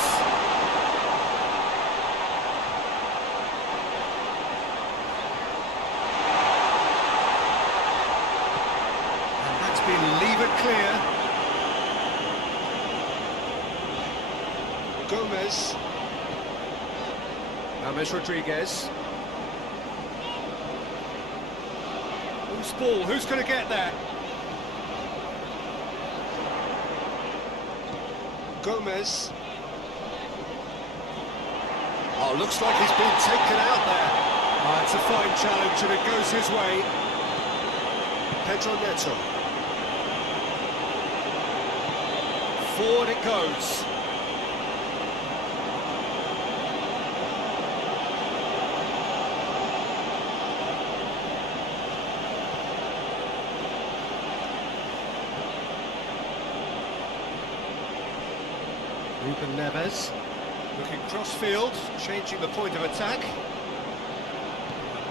And that's been levered clear. Gomez. James Rodriguez. Loose ball, who's going to get there? Gomez. Oh, looks like he's been taken out there. Oh, it's a fine challenge and it goes his way. Pedro Neto. Forward it goes. Ruben Neves. Looking cross-field, changing the point of attack.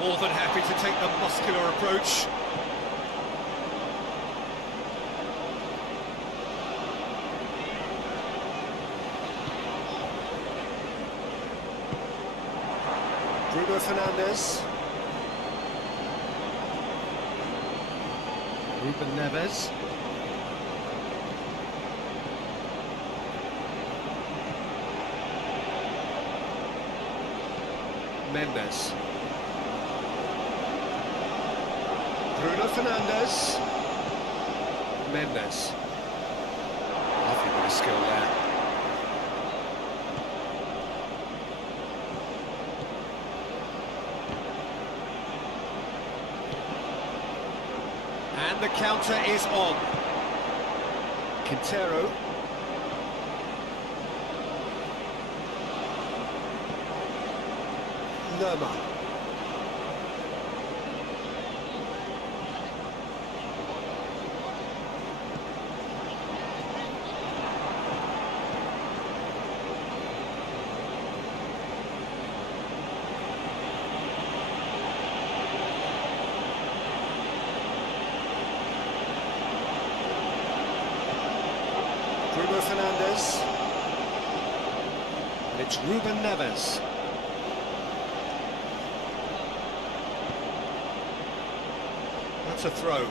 More than happy to take the muscular approach. Bruno Fernandes. Ruben Neves. Mendes. Bruno Fernandes. Mendes. Lovely bit of skill there. And the counter is on. Quintero. Lerma. Bruno Fernandes. And it's Ruben Neves. That's a throw.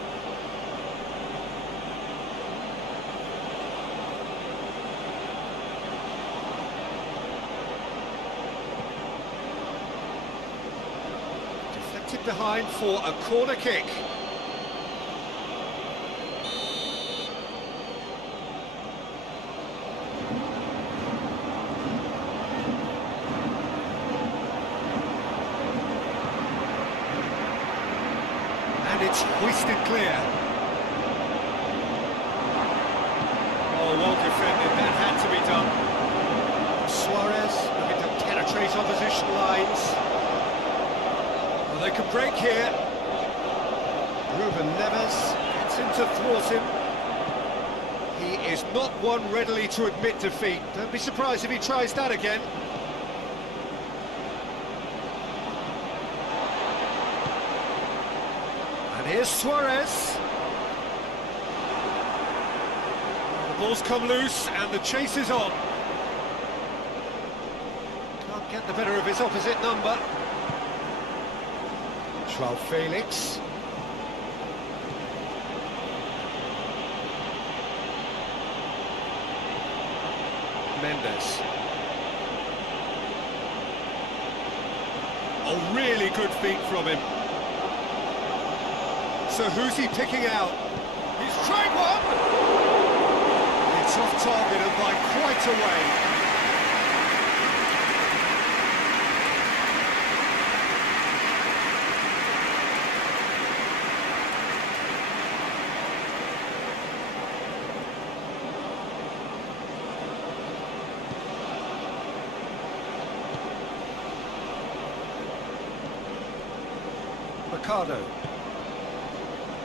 Deflected behind for a corner kick. And it's hoisted clear. Oh, well defended, that had to be done. Suarez looking to penetrate opposition lines. Well, they can break here. Ruben Neves. Gets in to thwart him. He is not one readily to admit defeat. Don't be surprised if he tries that again. And here's Suarez. The ball's come loose and the chase is on. Can't get the better of his opposite number. Joao Felix. Mendes. Oh, really good feet from him. So who's he picking out? He's tried one! It's off target and by quite a way. Mercado.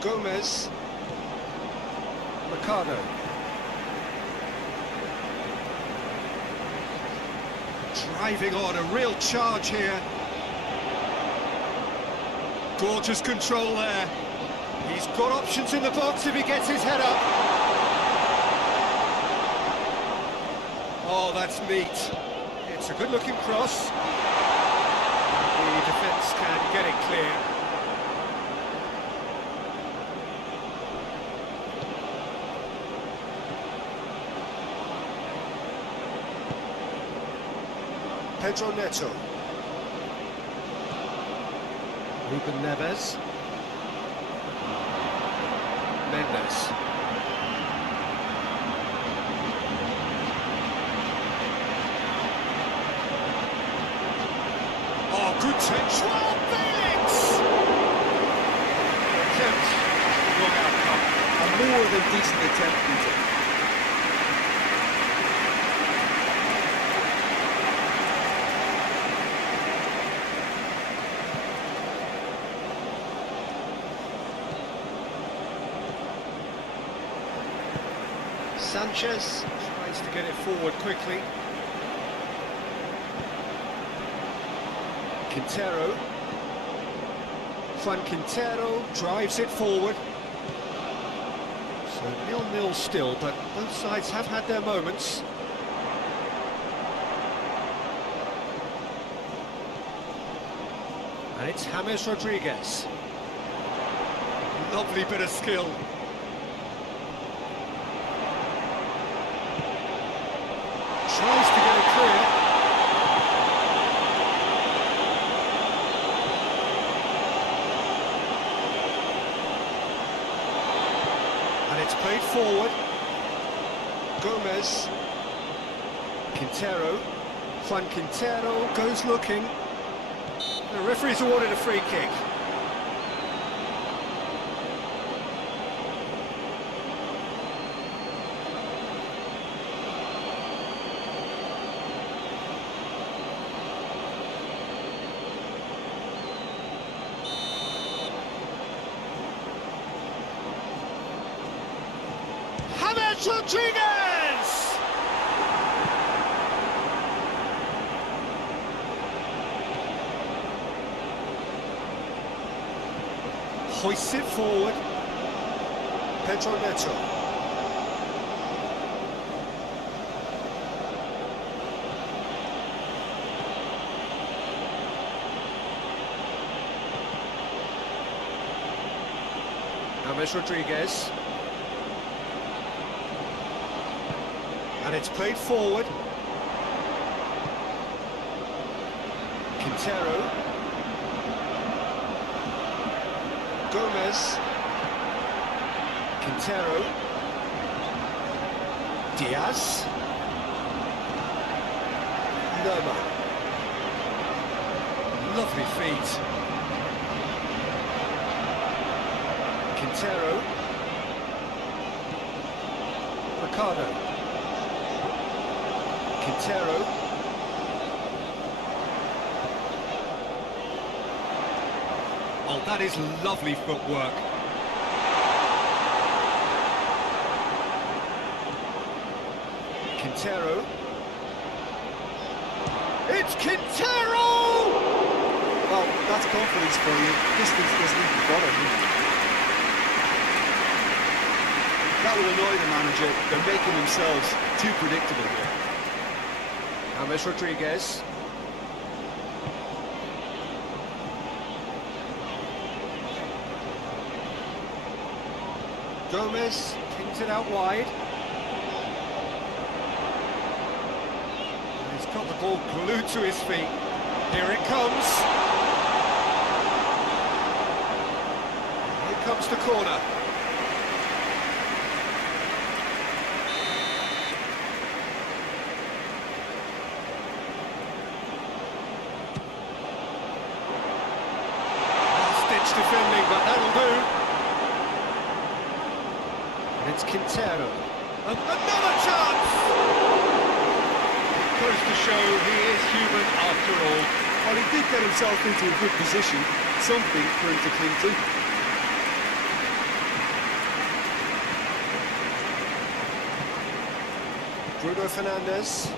Gomez. Mercado. Driving on, a real charge here. Gorgeous control there. He's got options in the box if he gets his head up. Oh, that's neat. It's a good-looking cross. The defence can get it clear. Pedro Neto. Ruben Neves. Mendes. Oh, good touch. Joao Felix! Attempt. Wrong outcome. A more than decent attempt, Peter. Sanchez. Tries to get it forward quickly. Quintero. Juan Quintero drives it forward. So 0-0 still, but both sides have had their moments. And it's James Rodriguez. Lovely bit of skill. Tries to get it clear. And it's played forward. Gomez. Quintero. Juan Quintero goes looking. The referee's awarded a free kick. James Rodriguez! Hoists it forward. Pedro Neto. James Rodriguez. And it's played forward. Quintero. Gomez. Quintero. Diaz. Lerma. Lovely feet. Quintero. Ricardo. Quintero. Oh, that is lovely footwork. Quintero. It's Quintero! Well, that's confidence for you. Distance doesn't even bother you. That will annoy the manager. They're making themselves too predictable here. James Rodriguez. Gomez kicks it out wide. He's got the ball glued to his feet. Here it comes. Here comes the corner. Last-ditch defending, but that'll do. And it's Quintero. And another chance! It goes to show he is human after all. Well, he did get himself into a good position. Something for him to cling to. Bruno Fernandes.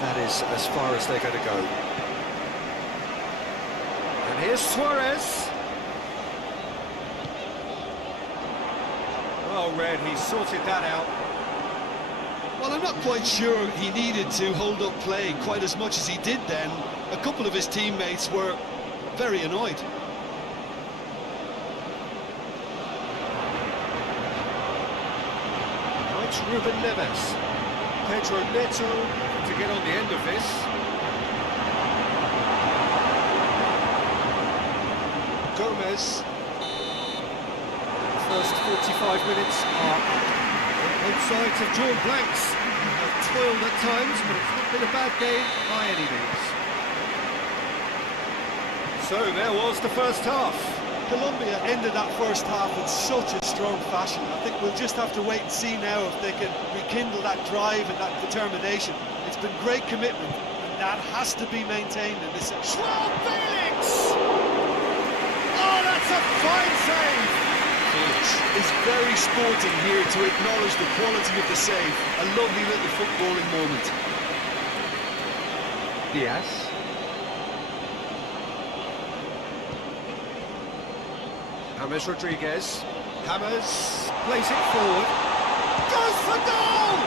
That is as far as they're going to go. And here's Suarez. Well read, he sorted that out. Well, I'm not quite sure he needed to hold up play quite as much as he did then. A couple of his teammates were very annoyed. Now it's Ruben Neves. Pedro Neto to get on the end of this. Gomez. The first 45 minutes are both sides have drawn blanks. Have toiled at times, but it's not been a bad game by any means. So there was the first half. Colombia ended that first half in such a strong fashion. I think we'll just have to wait and see now if they can rekindle that drive and that determination. It's been great commitment, and that has to be maintained in this section. Felix! Oh, that's a fine save! Felix is very sporting here to acknowledge the quality of the save. A lovely little footballing moment. Diaz. James Rodriguez. Hammers plays it forward. Goes for goal!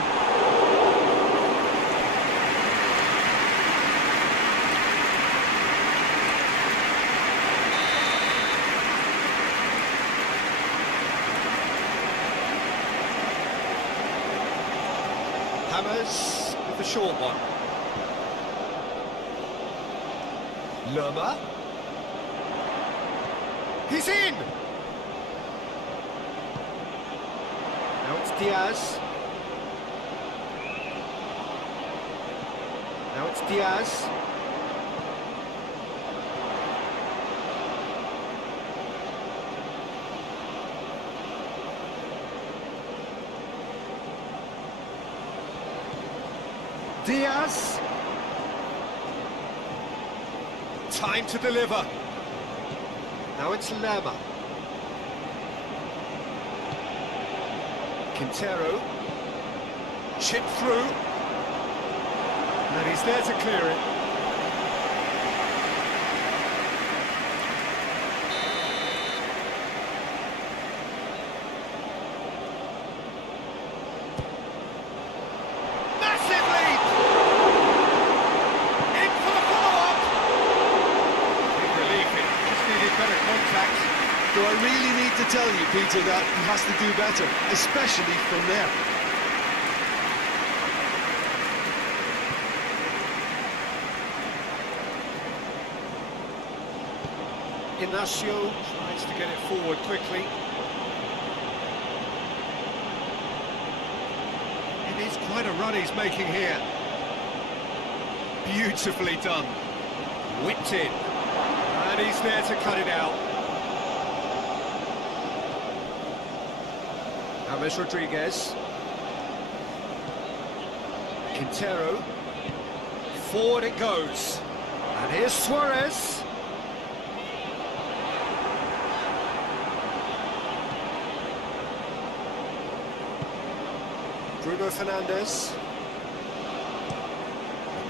Hammers with the short one. Lerma. He's in! Now it's Diaz. Now it's Diaz. Diaz. Time to deliver. Now it's Lerma. Quintero. Chip through. And he's there to clear it. Massive lead! In for the follow-up! Big relief, it just needed better contact. Do I really need to tell you, Peter, that he has to do better, especially from there? Ignacio tries to get it forward quickly. It is quite a run he's making here. Beautifully done. Whipped in. And he's there to cut it out. James Rodriguez. Quintero. Forward it goes. And here's Suarez. Bruno Fernandes.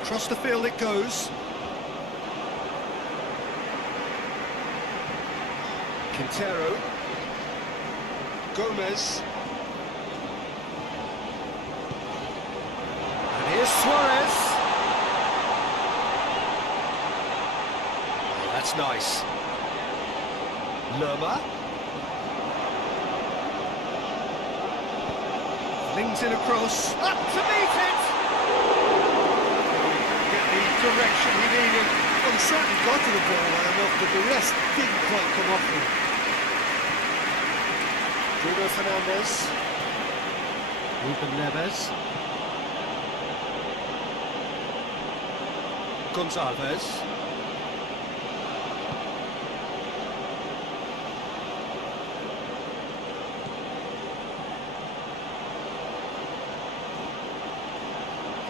Across the field it goes. Quintero. Gomez. And here's Suarez. Oh, that's nice. Lerma. Flings in across. Up to meet it! Get the direction he needed. Well, he certainly got to the ball well enough, but the rest didn't quite come off him. Bruno Fernandes. Ruben Neves. Gonzalez.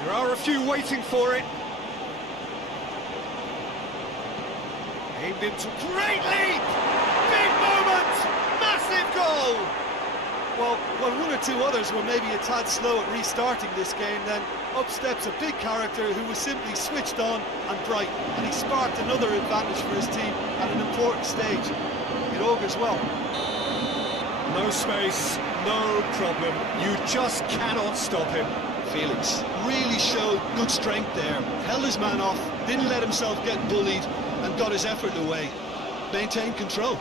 There are a few waiting for it. Aimed into great lead! Big moment! Massive goal! Well, when one or two others were maybe a tad slow at restarting this game, then up steps a big character who was simply switched on and bright, and he sparked another advantage for his team at an important stage. It augurs well. No space, no problem. You just cannot stop him. Felix really showed good strength there, held his man off, didn't let himself get bullied, and got his effort away. Maintained control.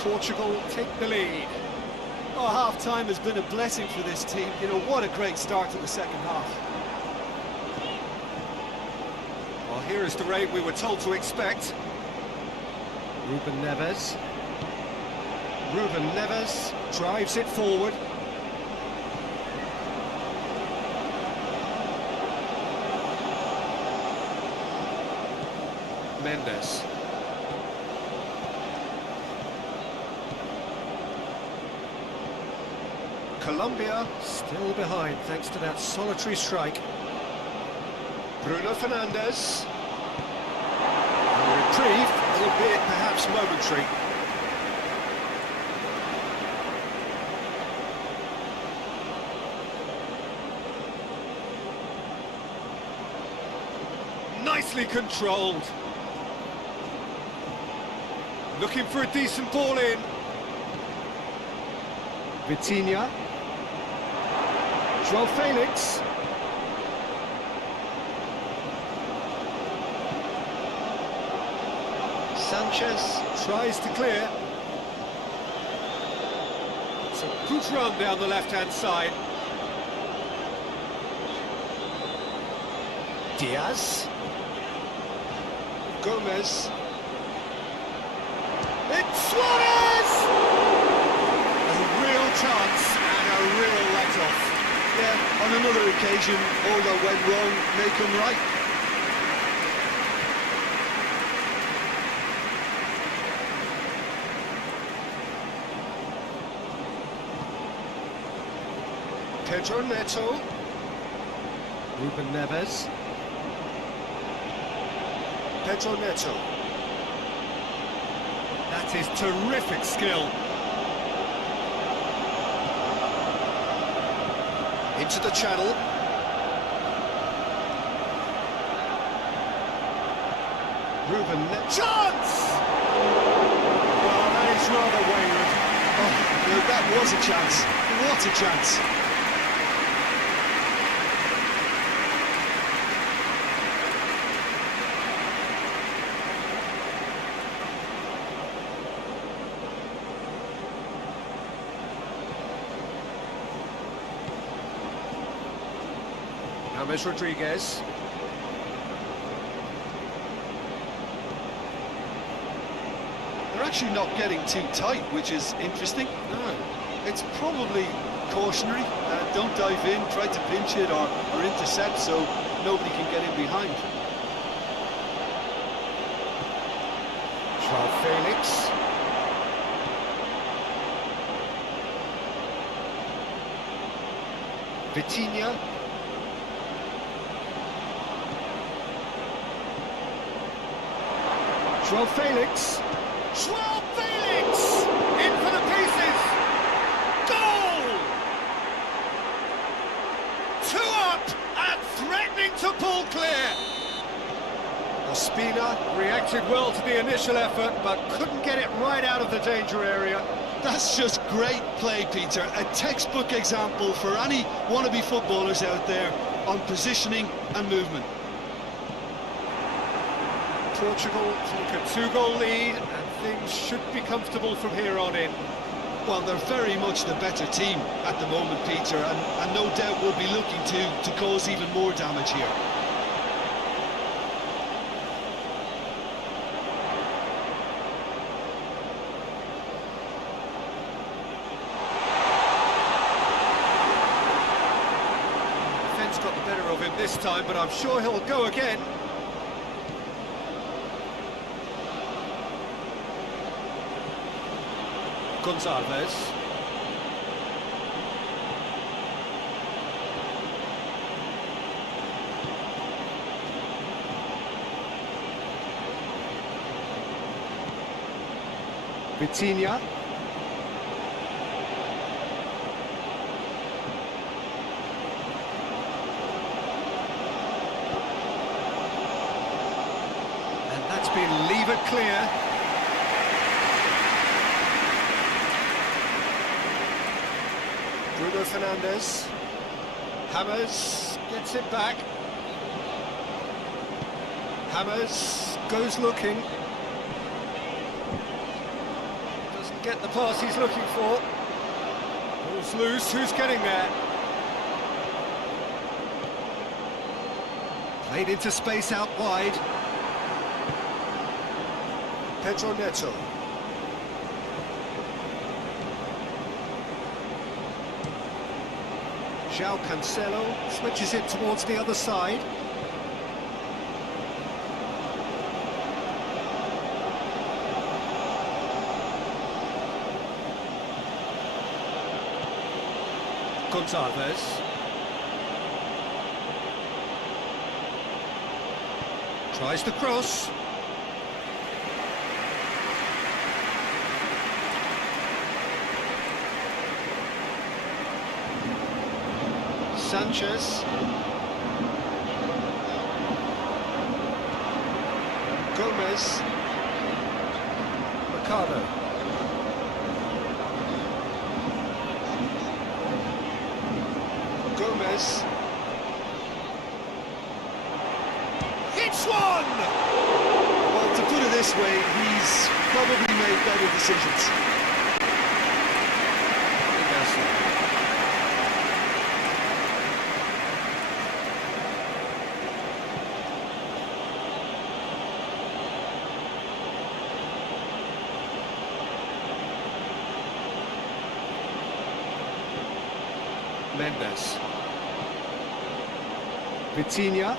Portugal take the lead. Oh, half-time has been a blessing for this team. You know, what a great start to the second half. Well, here is the rate we were told to expect. Ruben Neves. Ruben Neves drives it forward. Mendes. Colombia still behind thanks to that solitary strike. Bruno Fernandes. A reprieve, albeit perhaps momentary. Nicely controlled. Looking for a decent ball in. Vitinha. João Felix. Sanchez Tries to clear. It's a good run down the left-hand side. Diaz. Gomez. It's Suarez! A real chance and a real let-off. Yeah, on another occasion, all that went wrong may come right. Pedro Neto. Ruben Neves. Pedro Neto. That is terrific skill. Into the channel. Ruben Neto. Chance! Well, that is rather wayward. Oh, no, that was a chance. What a chance. James Rodriguez. They're actually not getting too tight, which is interesting. No. It's probably cautionary. Don't dive in, try to pinch it or intercept so nobody can get in behind. João Felix. Vitinha. João Felix. João Felix! In for the pieces! Goal! 2 up and threatening to pull clear. Ospina. Reacted well to the initial effort, but couldn't get it right out of the danger area. That's just great play, Peter. A textbook example for any wannabe footballers out there on positioning and movement. Portugal take a 2-goal lead, and things should be comfortable from here on in. Well, they're very much the better team at the moment, Peter, and no doubt will be looking to cause even more damage here. Defence got the better of him this time, but I'm sure he'll go again. Gonçalves. Vitinha. And that's been levered clear. Bruno Fernandes. Hammers gets it back. Hammers goes looking. Doesn't get the pass he's looking for. Ball's loose, who's getting there? Played into space out wide. Pedro Neto. João Cancelo switches it towards the other side. Gonçalves. Tries the cross. Sanchez. Gomez. Mercado. Gomez. It's one! Well, to put it this way, he's probably made better decisions. Mendes. Vitinha.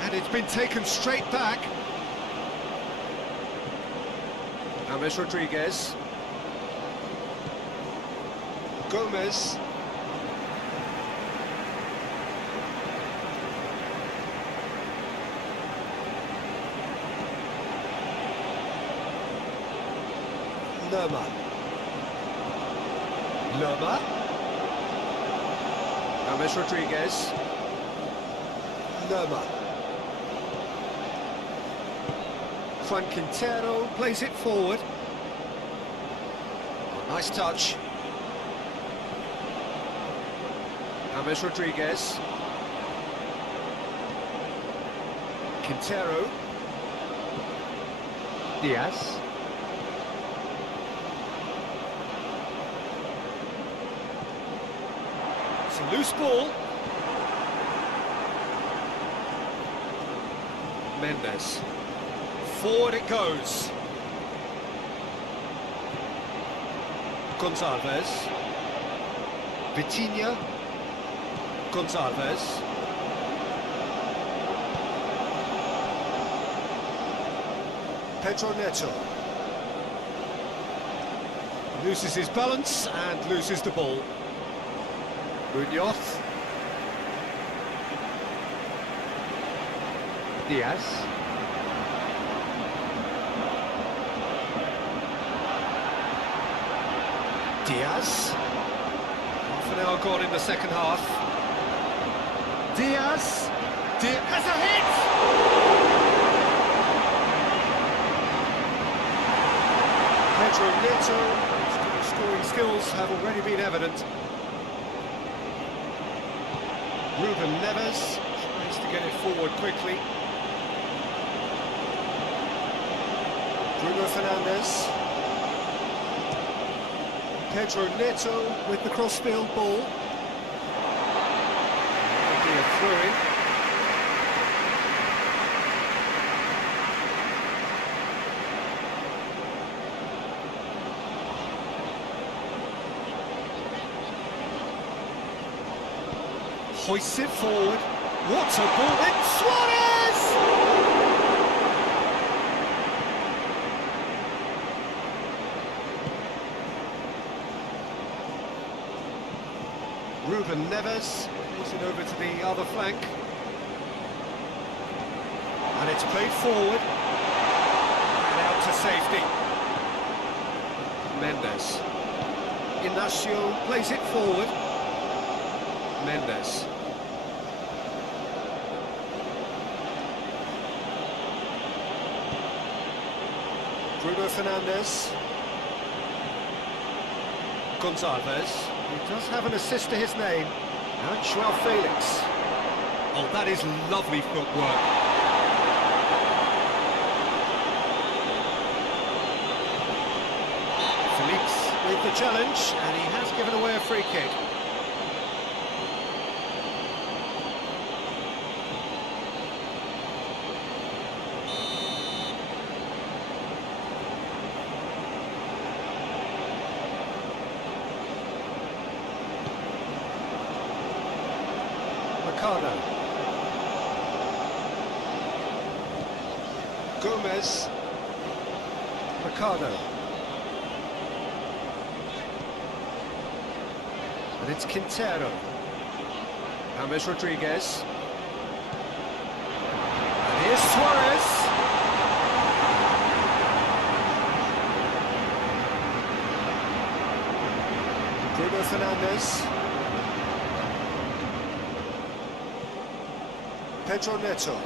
And it's been taken straight back. James Rodriguez. Gomez. Lerma. Lerma. James Rodriguez. Lerma. Juan Quintero plays it forward. Oh, nice touch. James Rodriguez. Quintero. Diaz. It's a loose ball. Mendes. Forward it goes. Gonçalves. Vitinha. Gonçalves. Pedro Neto. Loses his balance and loses the ball. Munoz. Diaz. Diaz. Half an hour gone in the second half. Diaz. Has a hit! Pedro Neto. Scoring skills have already been evident. Ruben Neves tries to get it forward quickly. Bruno Fernandes. Pedro Neto with the crossfield ball. That'll be a throw-in. Hoists it forward. What a ball! It's Suarez! Ruben Neves plays it over to the other flank. And it's played forward. And out to safety. Mendes. Inacio plays it forward. Mendes. Bruno Fernandes. Gonçalves. He does have an assist to his name. Now it's João Felix. Oh, that is lovely footwork. Felix with the challenge, and he has given away a free kick. Mercado. Gomez. Mercado. And it's Quintero. James Rodriguez. And here's Suarez. Bruno Fernandes. Pedro Neto.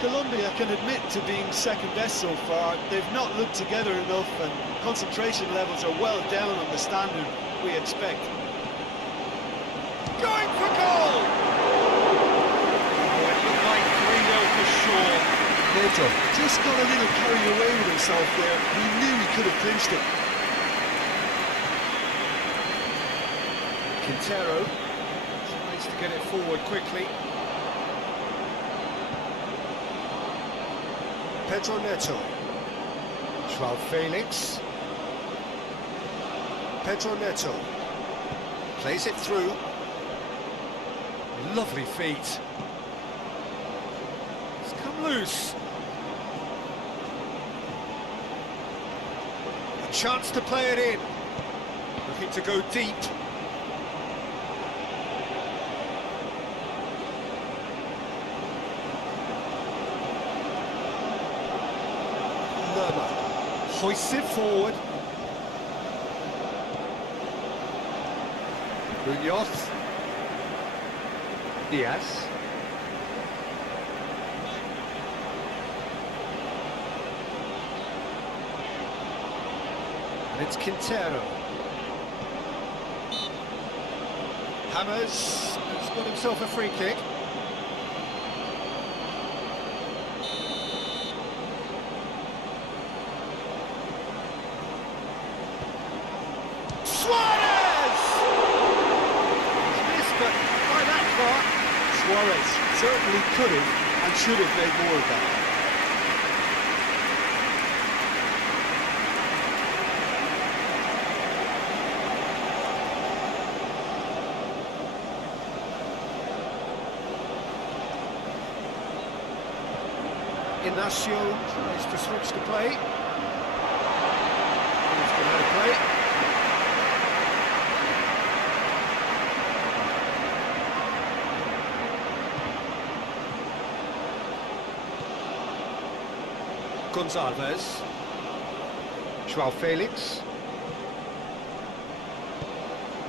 Colombia can admit to being second best so far. They've not looked together enough and concentration levels are well down on the standard we expect. Going for goal! Oh, it looked like 3-0 for sure. Neto just got a little carried away with himself there. He knew he could have clinched it. Quintero tries to get it forward quickly. Pedro Neto. João Felix. Pedro Neto. Plays it through. Lovely feet. It's come loose. A chance to play it in. Looking to go deep. Hoists it forward. Munoz. Diaz. And it's Quintero. James has got himself a free kick. Suarez certainly could have and should have made more of that. Inacio tries to switch the play. He's going to play. Gonzalez. João Felix.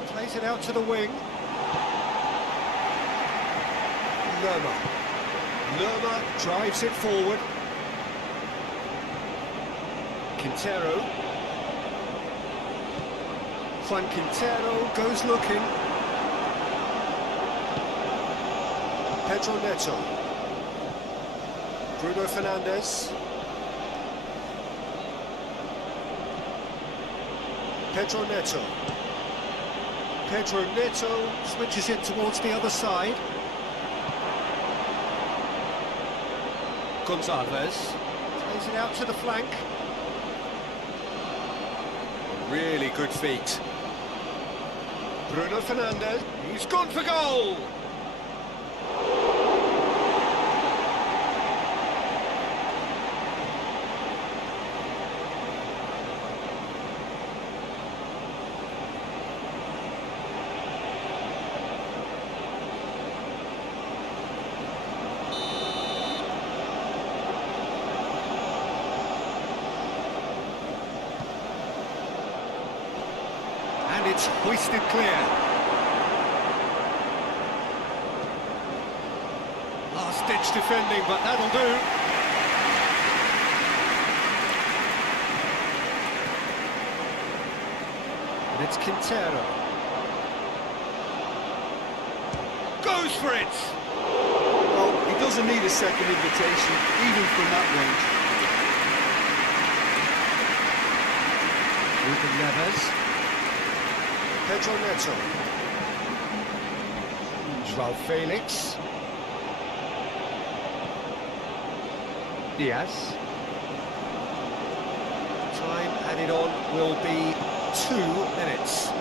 Plays it out to the wing. Lerma drives it forward. Quintero. Juan Quintero goes looking. Pedro Neto. Bruno Fernandes. Pedro Neto. Pedro Neto switches it towards the other side. Gonzalez plays it out to the flank. Really good feet. Bruno Fernandes, he's gone for goal! And it's hoisted clear. Last-ditch defending, but that'll do. And it's Quintero. Goes for it! Well, he doesn't need a second invitation, even from that range. Ruben Neves. Pedro Neto. João Felix. Diaz. Time added on will be 2 minutes.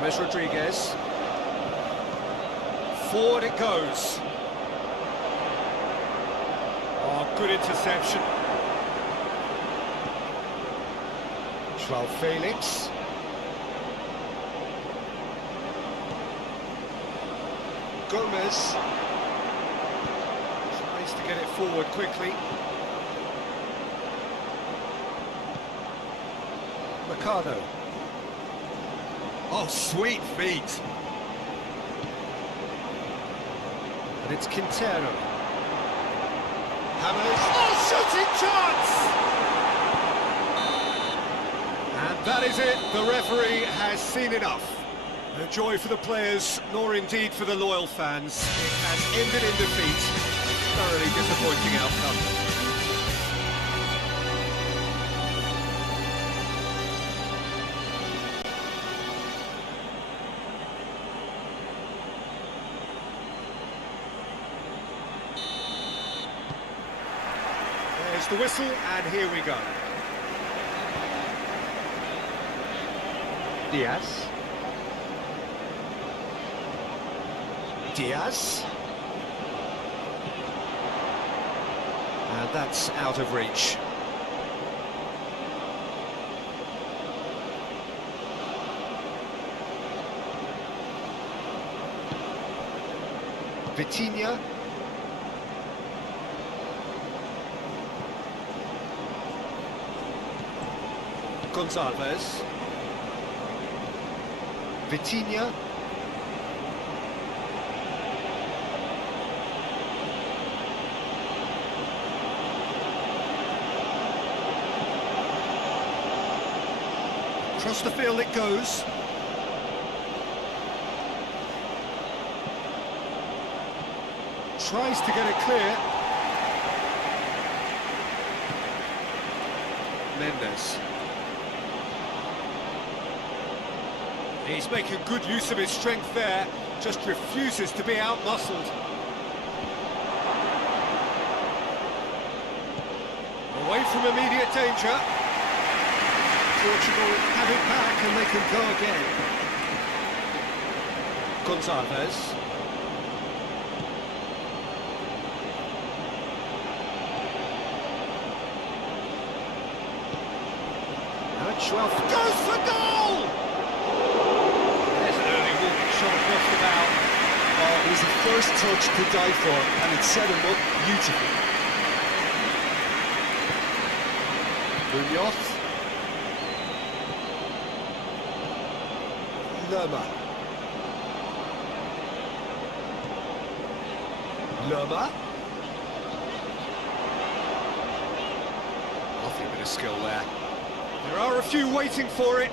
James Rodriguez. Forward it goes. Oh, good interception. João Felix. Gomez. Tries to get it forward quickly. Mercado. Oh, sweet feet. And it's Quintero. Hammers. Oh, shooting chance! And that is it. The referee has seen enough. No joy for the players, nor indeed for the loyal fans. It has ended in defeat. Thoroughly disappointing outcome. There's the whistle, and here we go. Diaz. Diaz. And that's out of reach. Vitinha. Gonçalves. Vitinha. Across the field it goes. Tries to get it clear. Mendes. He's making good use of his strength there, just refuses to be out-muscled. Away from immediate danger. Portugal have it back and they can go again. Gonçalves. Now it's Schwelf. Goes for goal! There's an early warning shot across the bow. Oh, it was the first touch to die for, and it set him up beautifully. Munoz. Lerma. Lerma. Lovely bit of skill there. There are a few waiting for it.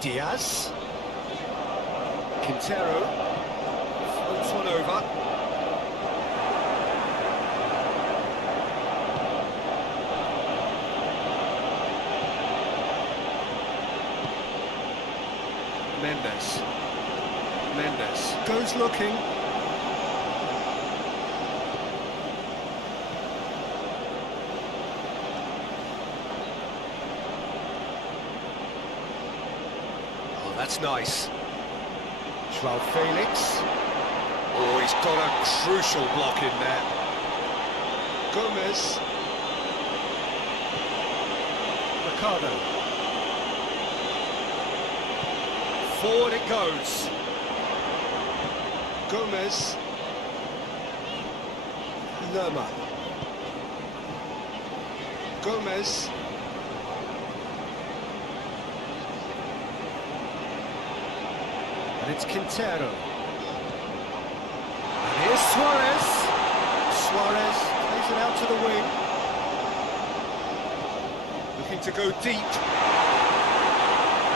Diaz. Quintero. Floats one over. Mendes. Mendes goes looking. Oh, that's nice. João Felix. Oh, he's got a crucial block in there. Gomez. Mercado. Forward it goes. Gomez. Lerma. Gomez. And it's Quintero. And here's Suarez. Suarez plays it out to the wing. Looking to go deep.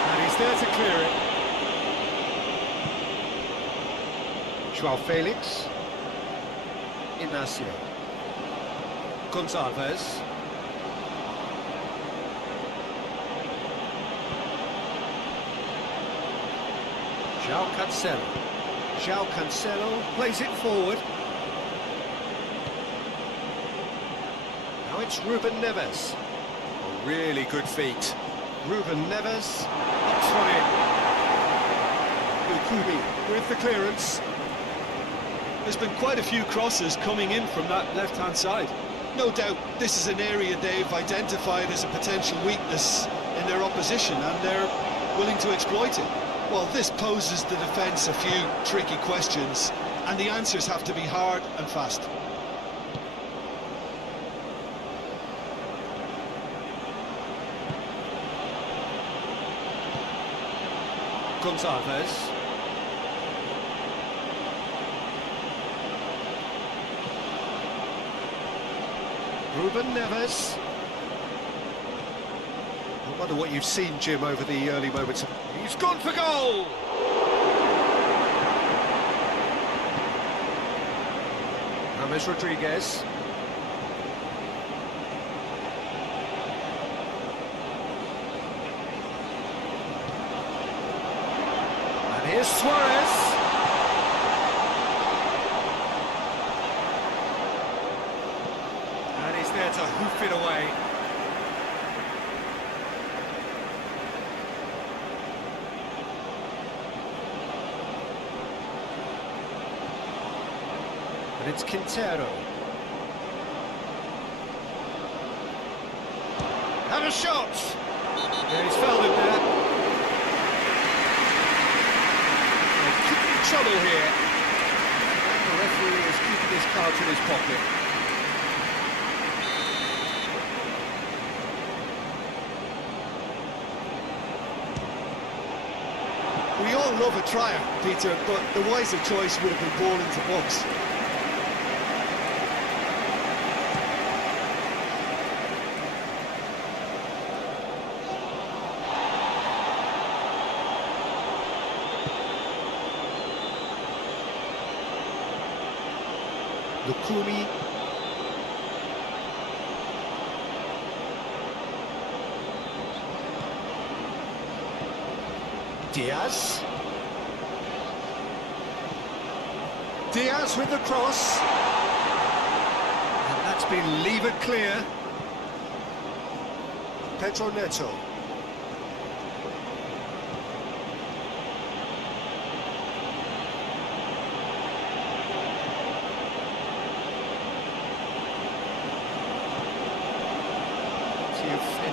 And he's there to clear it. João Felix. Ignacio. Gonçalves. João Cancelo. João Cancelo plays it forward. Now it's Ruben Neves. Oh, really good feet. Ruben Neves, pops one in. Lukumi with the clearance. There's been quite a few crosses coming in from that left-hand side. No doubt this is an area they've identified as a potential weakness in their opposition, and they're willing to exploit it. Well, this poses the defence a few tricky questions, and the answers have to be hard and fast. Gonçalves. Ruben Neves. I wonder what you've seen, Jim, over the early moments. He's gone for goal! James Rodriguez. And here's Suarez. And he's there to hoof it away. And it's Quintero. Have a shot! Yeah, he's fouled him there. They could be trouble here. The referee is keeping his cards in his pocket. We all love a tryer, Peter, but the wiser choice would have been ball into box. Lukumi. Diaz. Diaz with the cross. And that's been levered clear. Pedro Neto.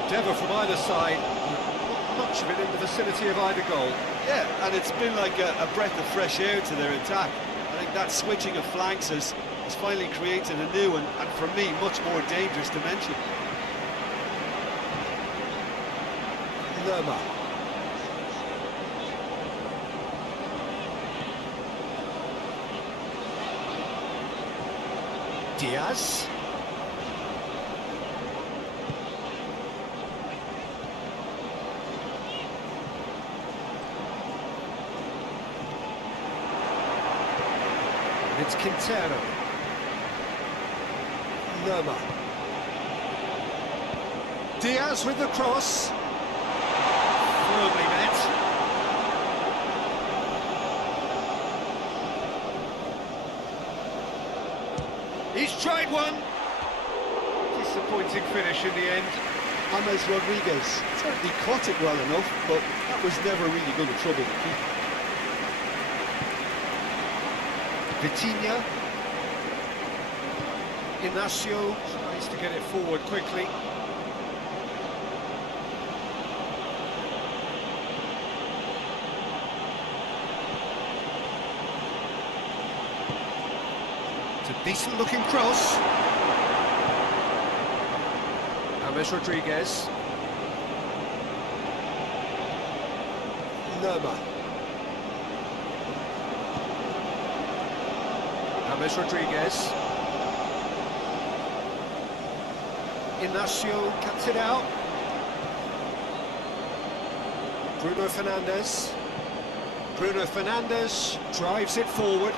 Endeavour from either side, not much of it in the vicinity of either goal. Yeah, and it's been like a breath of fresh air to their attack. I think that switching of flanks has finally created a new and for me, much more dangerous dimension. Lerma. Diaz. It's Quintero. Lerma. Diaz with the cross. Firmly met. He's tried one. Disappointing finish in the end. James Rodriguez certainly caught it well enough, but that was never really going to trouble the keeper. Vitinha. Inacio tries to get it forward quickly. It's a decent looking cross. James Rodriguez. Lerma. James Rodriguez. Inacio cuts it out. Bruno Fernandes. Bruno Fernandes drives it forward.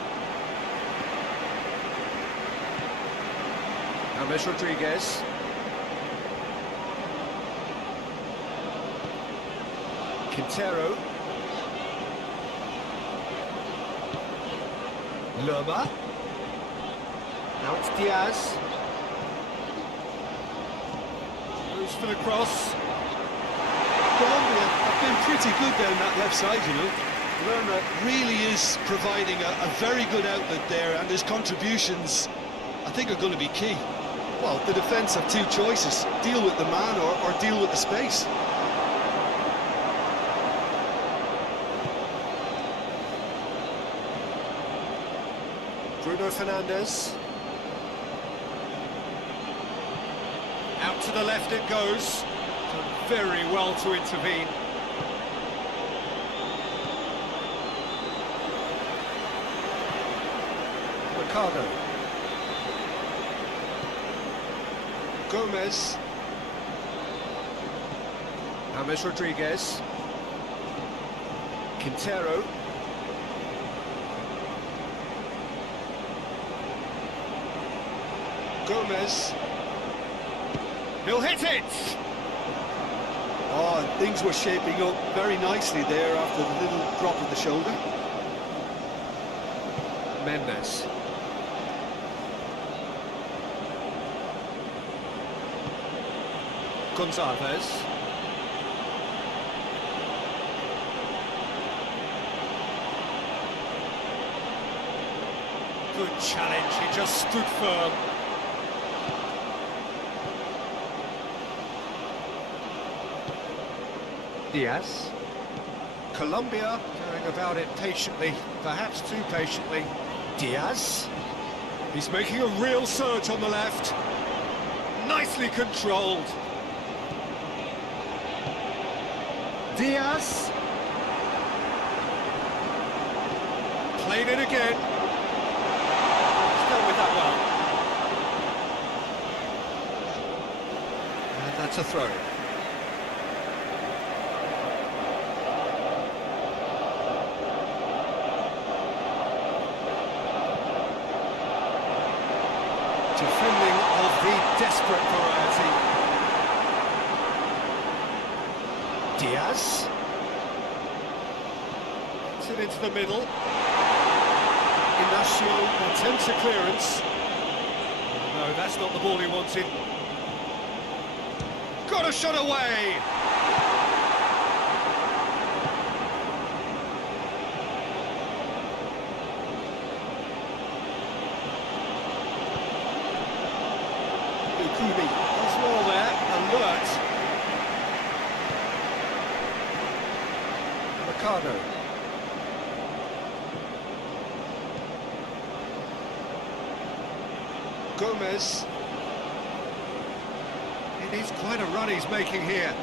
James Rodriguez. Quintero. Lerma. Now it's Diaz. Goes for the cross. Colombia have been pretty good down that left side, you know. Lerma really is providing a very good outlet there, and his contributions, I think, are going to be key. Well, the defence have two choices: deal with the man or deal with the space. Bruno Fernandes. Out to the left it goes. Done very well to intervene. Ricardo. Gomez. James Rodriguez. Quintero. Gomez. He'll hit it! Oh, and things were shaping up very nicely there after the little drop of the shoulder. Mendes. Gonzalez. Good challenge, he just stood firm. Diaz. Colombia going about it patiently, perhaps too patiently. Diaz. He's making a real surge on the left. Nicely controlled. Diaz. Played it again. He's dealt with that well. And that's a throw. Defending of the desperate variety. Diaz. Gets it into the middle. Inacio attempts a clearance. No, that's not the ball he wanted. Got a shot away! Ukumi does well there, alert. Ricardo. Gomez. It is quite a run he's making here.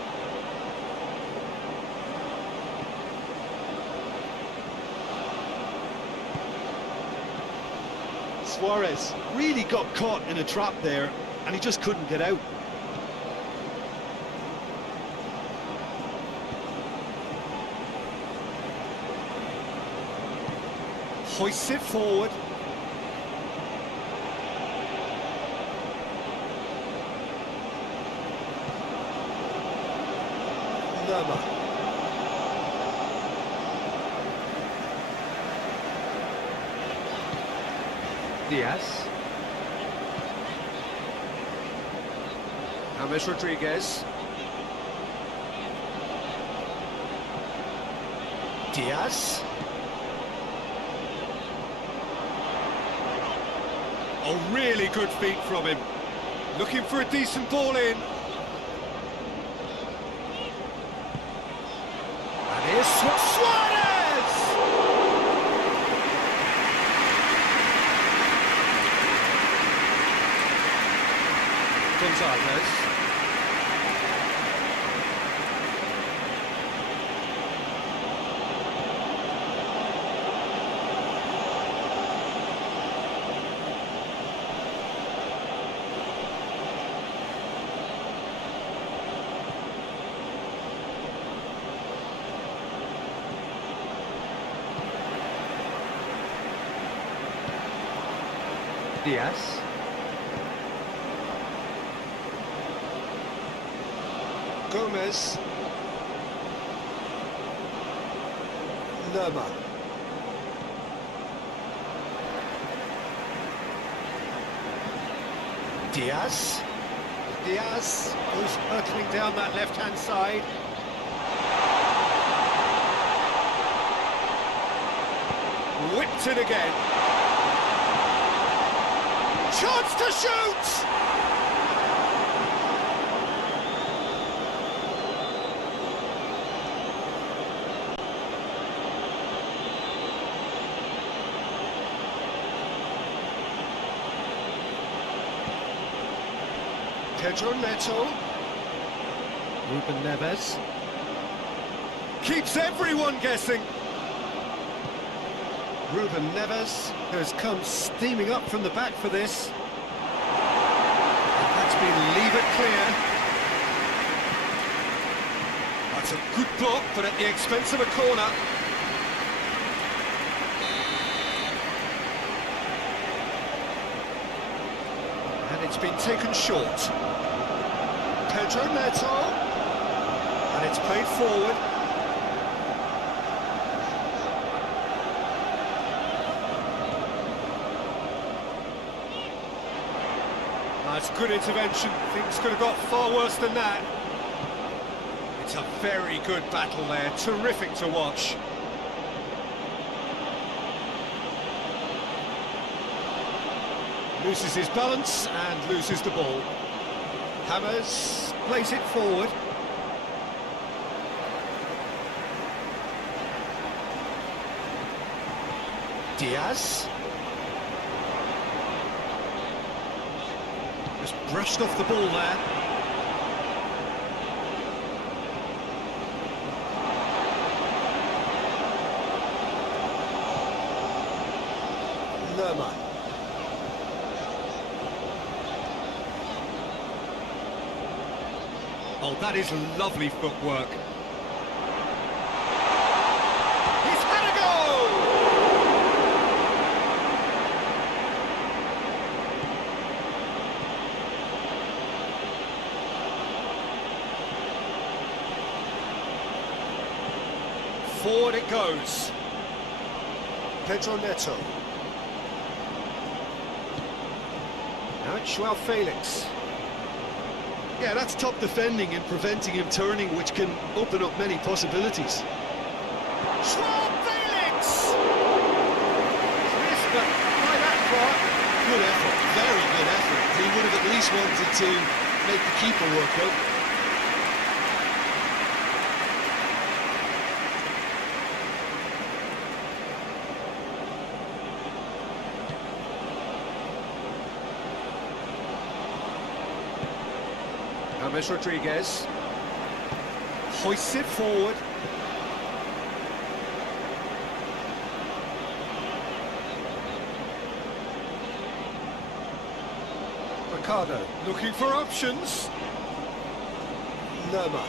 Suarez really got caught in a trap there, and he just couldn't get out. Hoists it forward. Lerma. Diaz. James Rodriguez. Diaz. Oh, really good feet from him. Looking for a decent ball in. And here's Suarez! Gonzalez. Diaz. Gomez. Lerma. Diaz. Diaz goes hurtling down that left-hand side. Whipped in again. Chance to shoot! Pedro Neto. Ruben Neves. Keeps everyone guessing. Ruben Neves has come steaming up from the back for this. And that's been leave it clear. That's a good block, but at the expense of a corner. And it's been taken short. Pedro Neto. And it's played forward. That's good intervention. Things could have got far worse than that. It's a very good battle there. Terrific to watch. Loses his balance and loses the ball. Hammers plays it forward. Diaz. Just brushed off the ball there. Lerma. Oh, that is lovely footwork. He's had a go! Forward it goes. Pedro Neto. Now it's Joao Felix. Yeah, that's top defending and preventing him turning, which can open up many possibilities. Joao Felix! Missed, but by that far. Good effort, very good effort. He would have at least wanted to make the keeper work out. James Rodriguez hoists it forward. Ricardo looking for options. Lerma.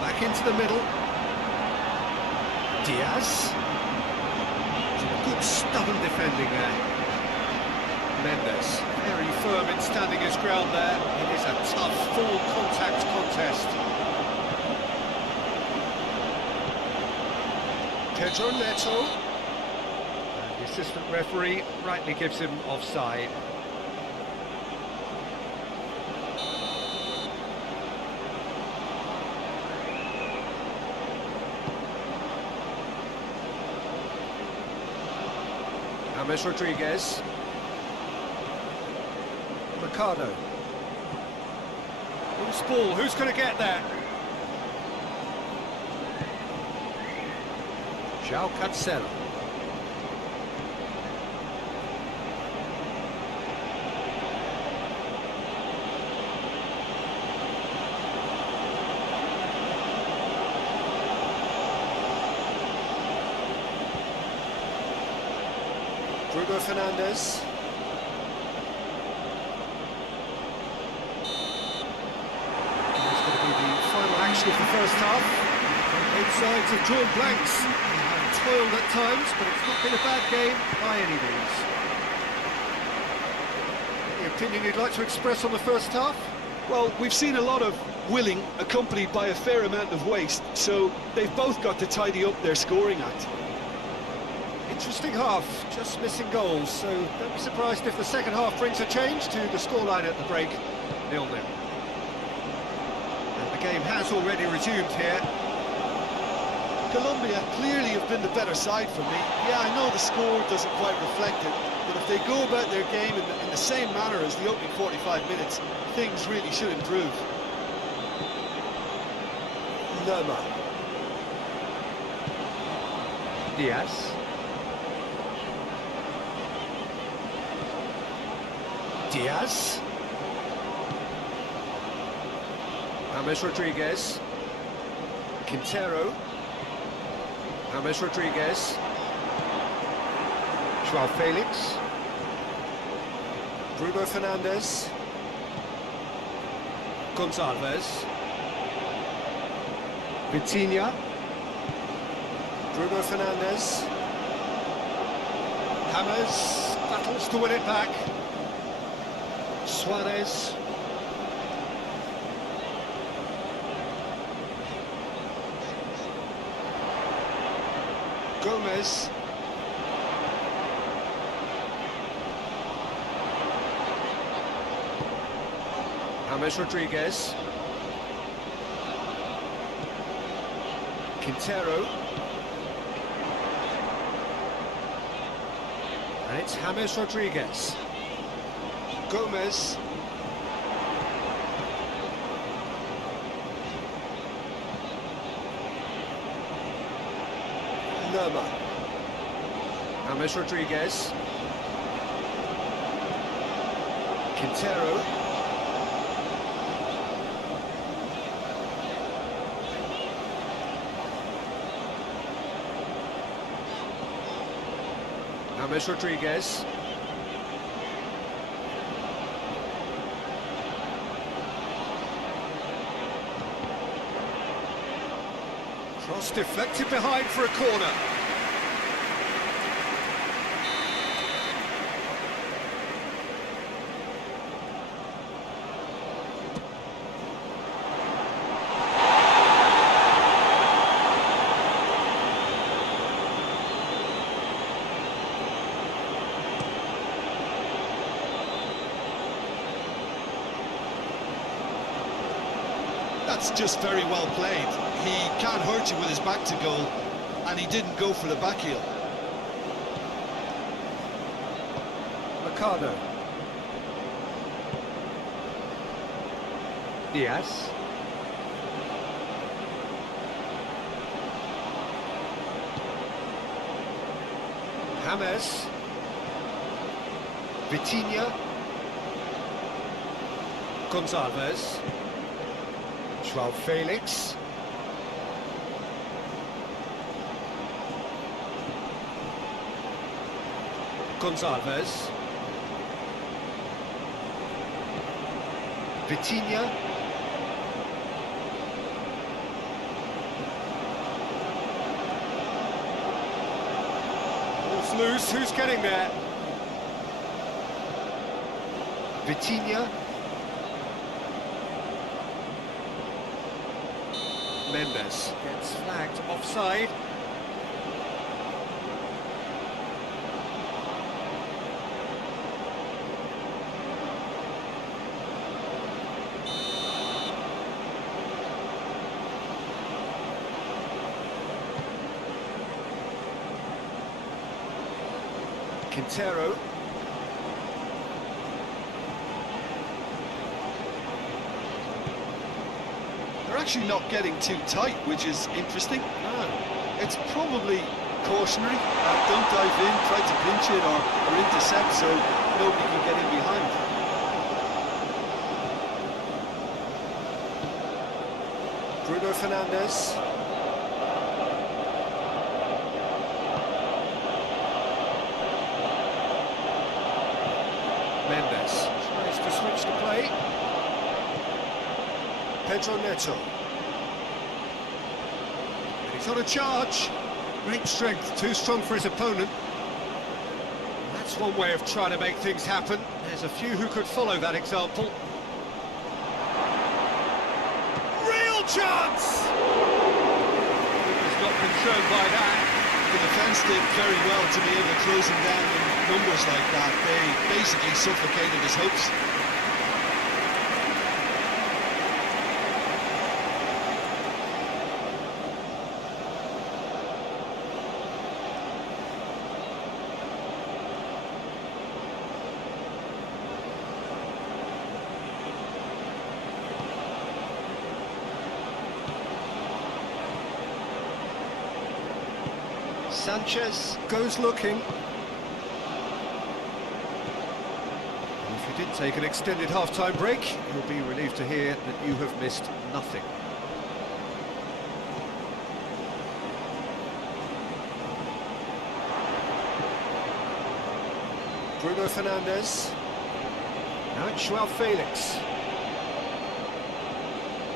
Back into the middle. Diaz. Good stubborn defending there. Mendes, very firm in standing his ground there. It is a tough, full contact contest. Pedro Neto. And the assistant referee rightly gives him offside. James Rodriguez. Ricardo. Loose ball, who's going to get that? João Cancelo. Bruno Fernandes. Action of the first half. Both sides have drawn blanks. They have toiled at times, but it's not been a bad game by any means. Any opinion you'd like to express on the first half? Well, we've seen a lot of willing accompanied by a fair amount of waste, so they've both got to tidy up their scoring act. Interesting half, just missing goals, so don't be surprised if the second half brings a change to the scoreline at the break, 0-0. The game has already resumed here. Colombia clearly have been the better side for me. Yeah, I know the score doesn't quite reflect it, but if they go about their game in the same manner as the opening 45 minutes, things really should improve. Lerma. Diaz. Diaz. James Rodriguez. Quintero. James Rodriguez. Joao Felix. Bruno Fernandes. Gonçalves. Vitinha. Bruno Fernandes. James battles to win it back. Suarez. Gomez. James Rodriguez. Quintero. And it's James Rodriguez. Gomez. Lerma. James Rodriguez. Quintero. James Rodriguez. Cross deflected behind for a corner. That's just very well played. He can't hurt you with his back to goal, and he didn't go for the back heel. Mercado. Diaz. James. Vitinha. Gonçalves. Joao Felix. Gonçalves. Vitinha. Ball's loose, who's getting there? Vitinha. Mendes gets flagged offside. Quintero. They're actually not getting too tight, which is interesting. It's probably cautionary. Don't dive in, try to pinch it or intercept so nobody can get in behind. Bruno Fernandes. Mendes tries to switch the play. Pedro Neto. And he's on a charge. Great strength, too strong for his opponent. That's one way of trying to make things happen. There's a few who could follow that example. Real chance! He's not concerned by that. The defence did very well to be able to close him down in numbers like that. They basically suffocated his hopes. Sanchez. Goes looking. And if you did take an extended half-time break, you'll be relieved to hear that you have missed nothing. Bruno Fernandes. Now it's Joao Felix.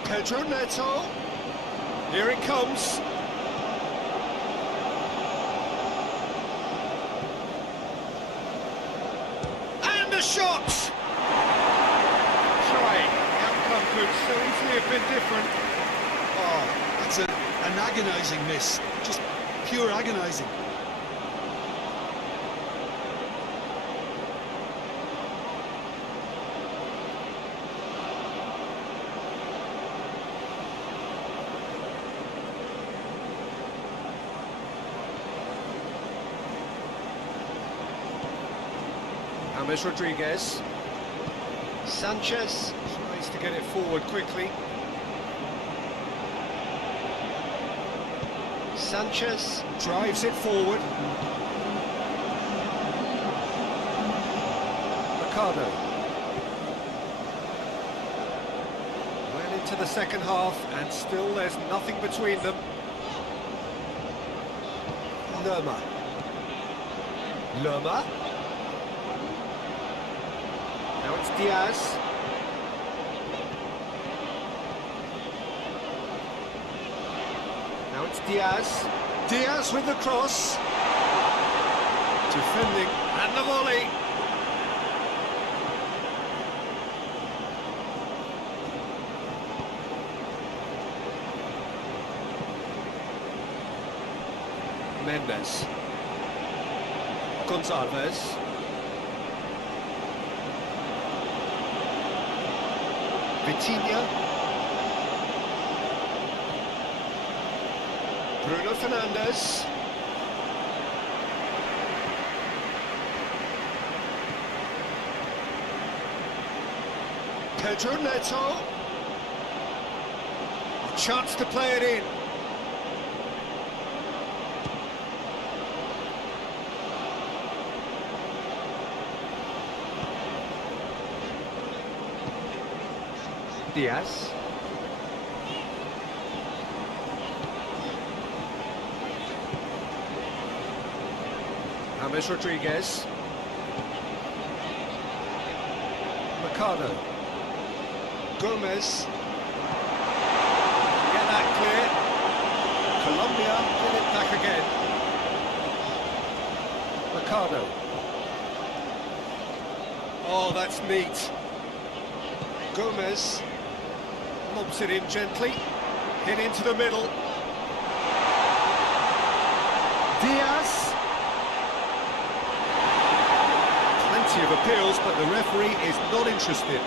Pedro Neto. Here it comes. And the shot! Trying. The outcome could so easily have been different. Oh, that's an agonising miss. Just pure agonising. James Rodriguez Sanchez. tries to get it forward quickly. Sanchez. Drives it forward. Ricardo. Well into the second half, and still there's nothing between them. Lerma. Now it's Diaz. Now it's Diaz. Diaz with the cross. Defending. And the volley. Mendes. Gonçalves. Vitinha. Bruno Fernandes. Pedro Neto. A chance to play it in. Diaz. James Rodriguez. Ricardo. Gomez. Get that clear. Colombia get it back again. Ricardo. Oh, that's neat. Gomez. Lobs it in gently. Hit into the middle. Diaz. Plenty of appeals, but the referee is not interested.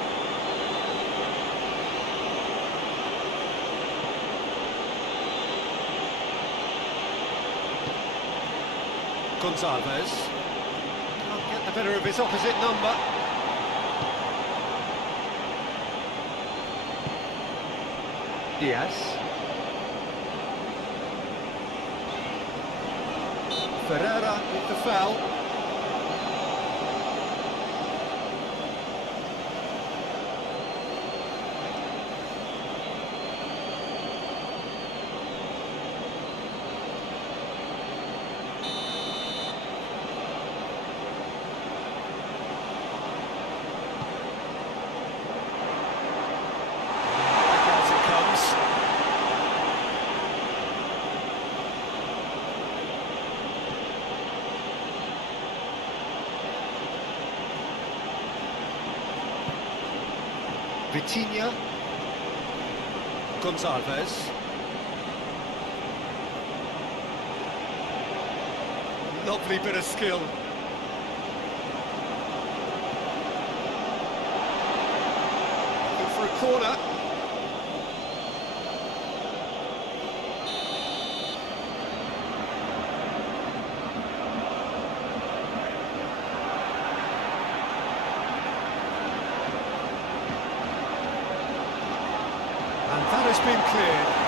Gonçalves. Can't get the better of his opposite number. Diaz. Ferreira with the foul. Back out it comes. Vitinha. Gonçalves. Lovely bit of skill. Looking for a corner. And that has been cleared.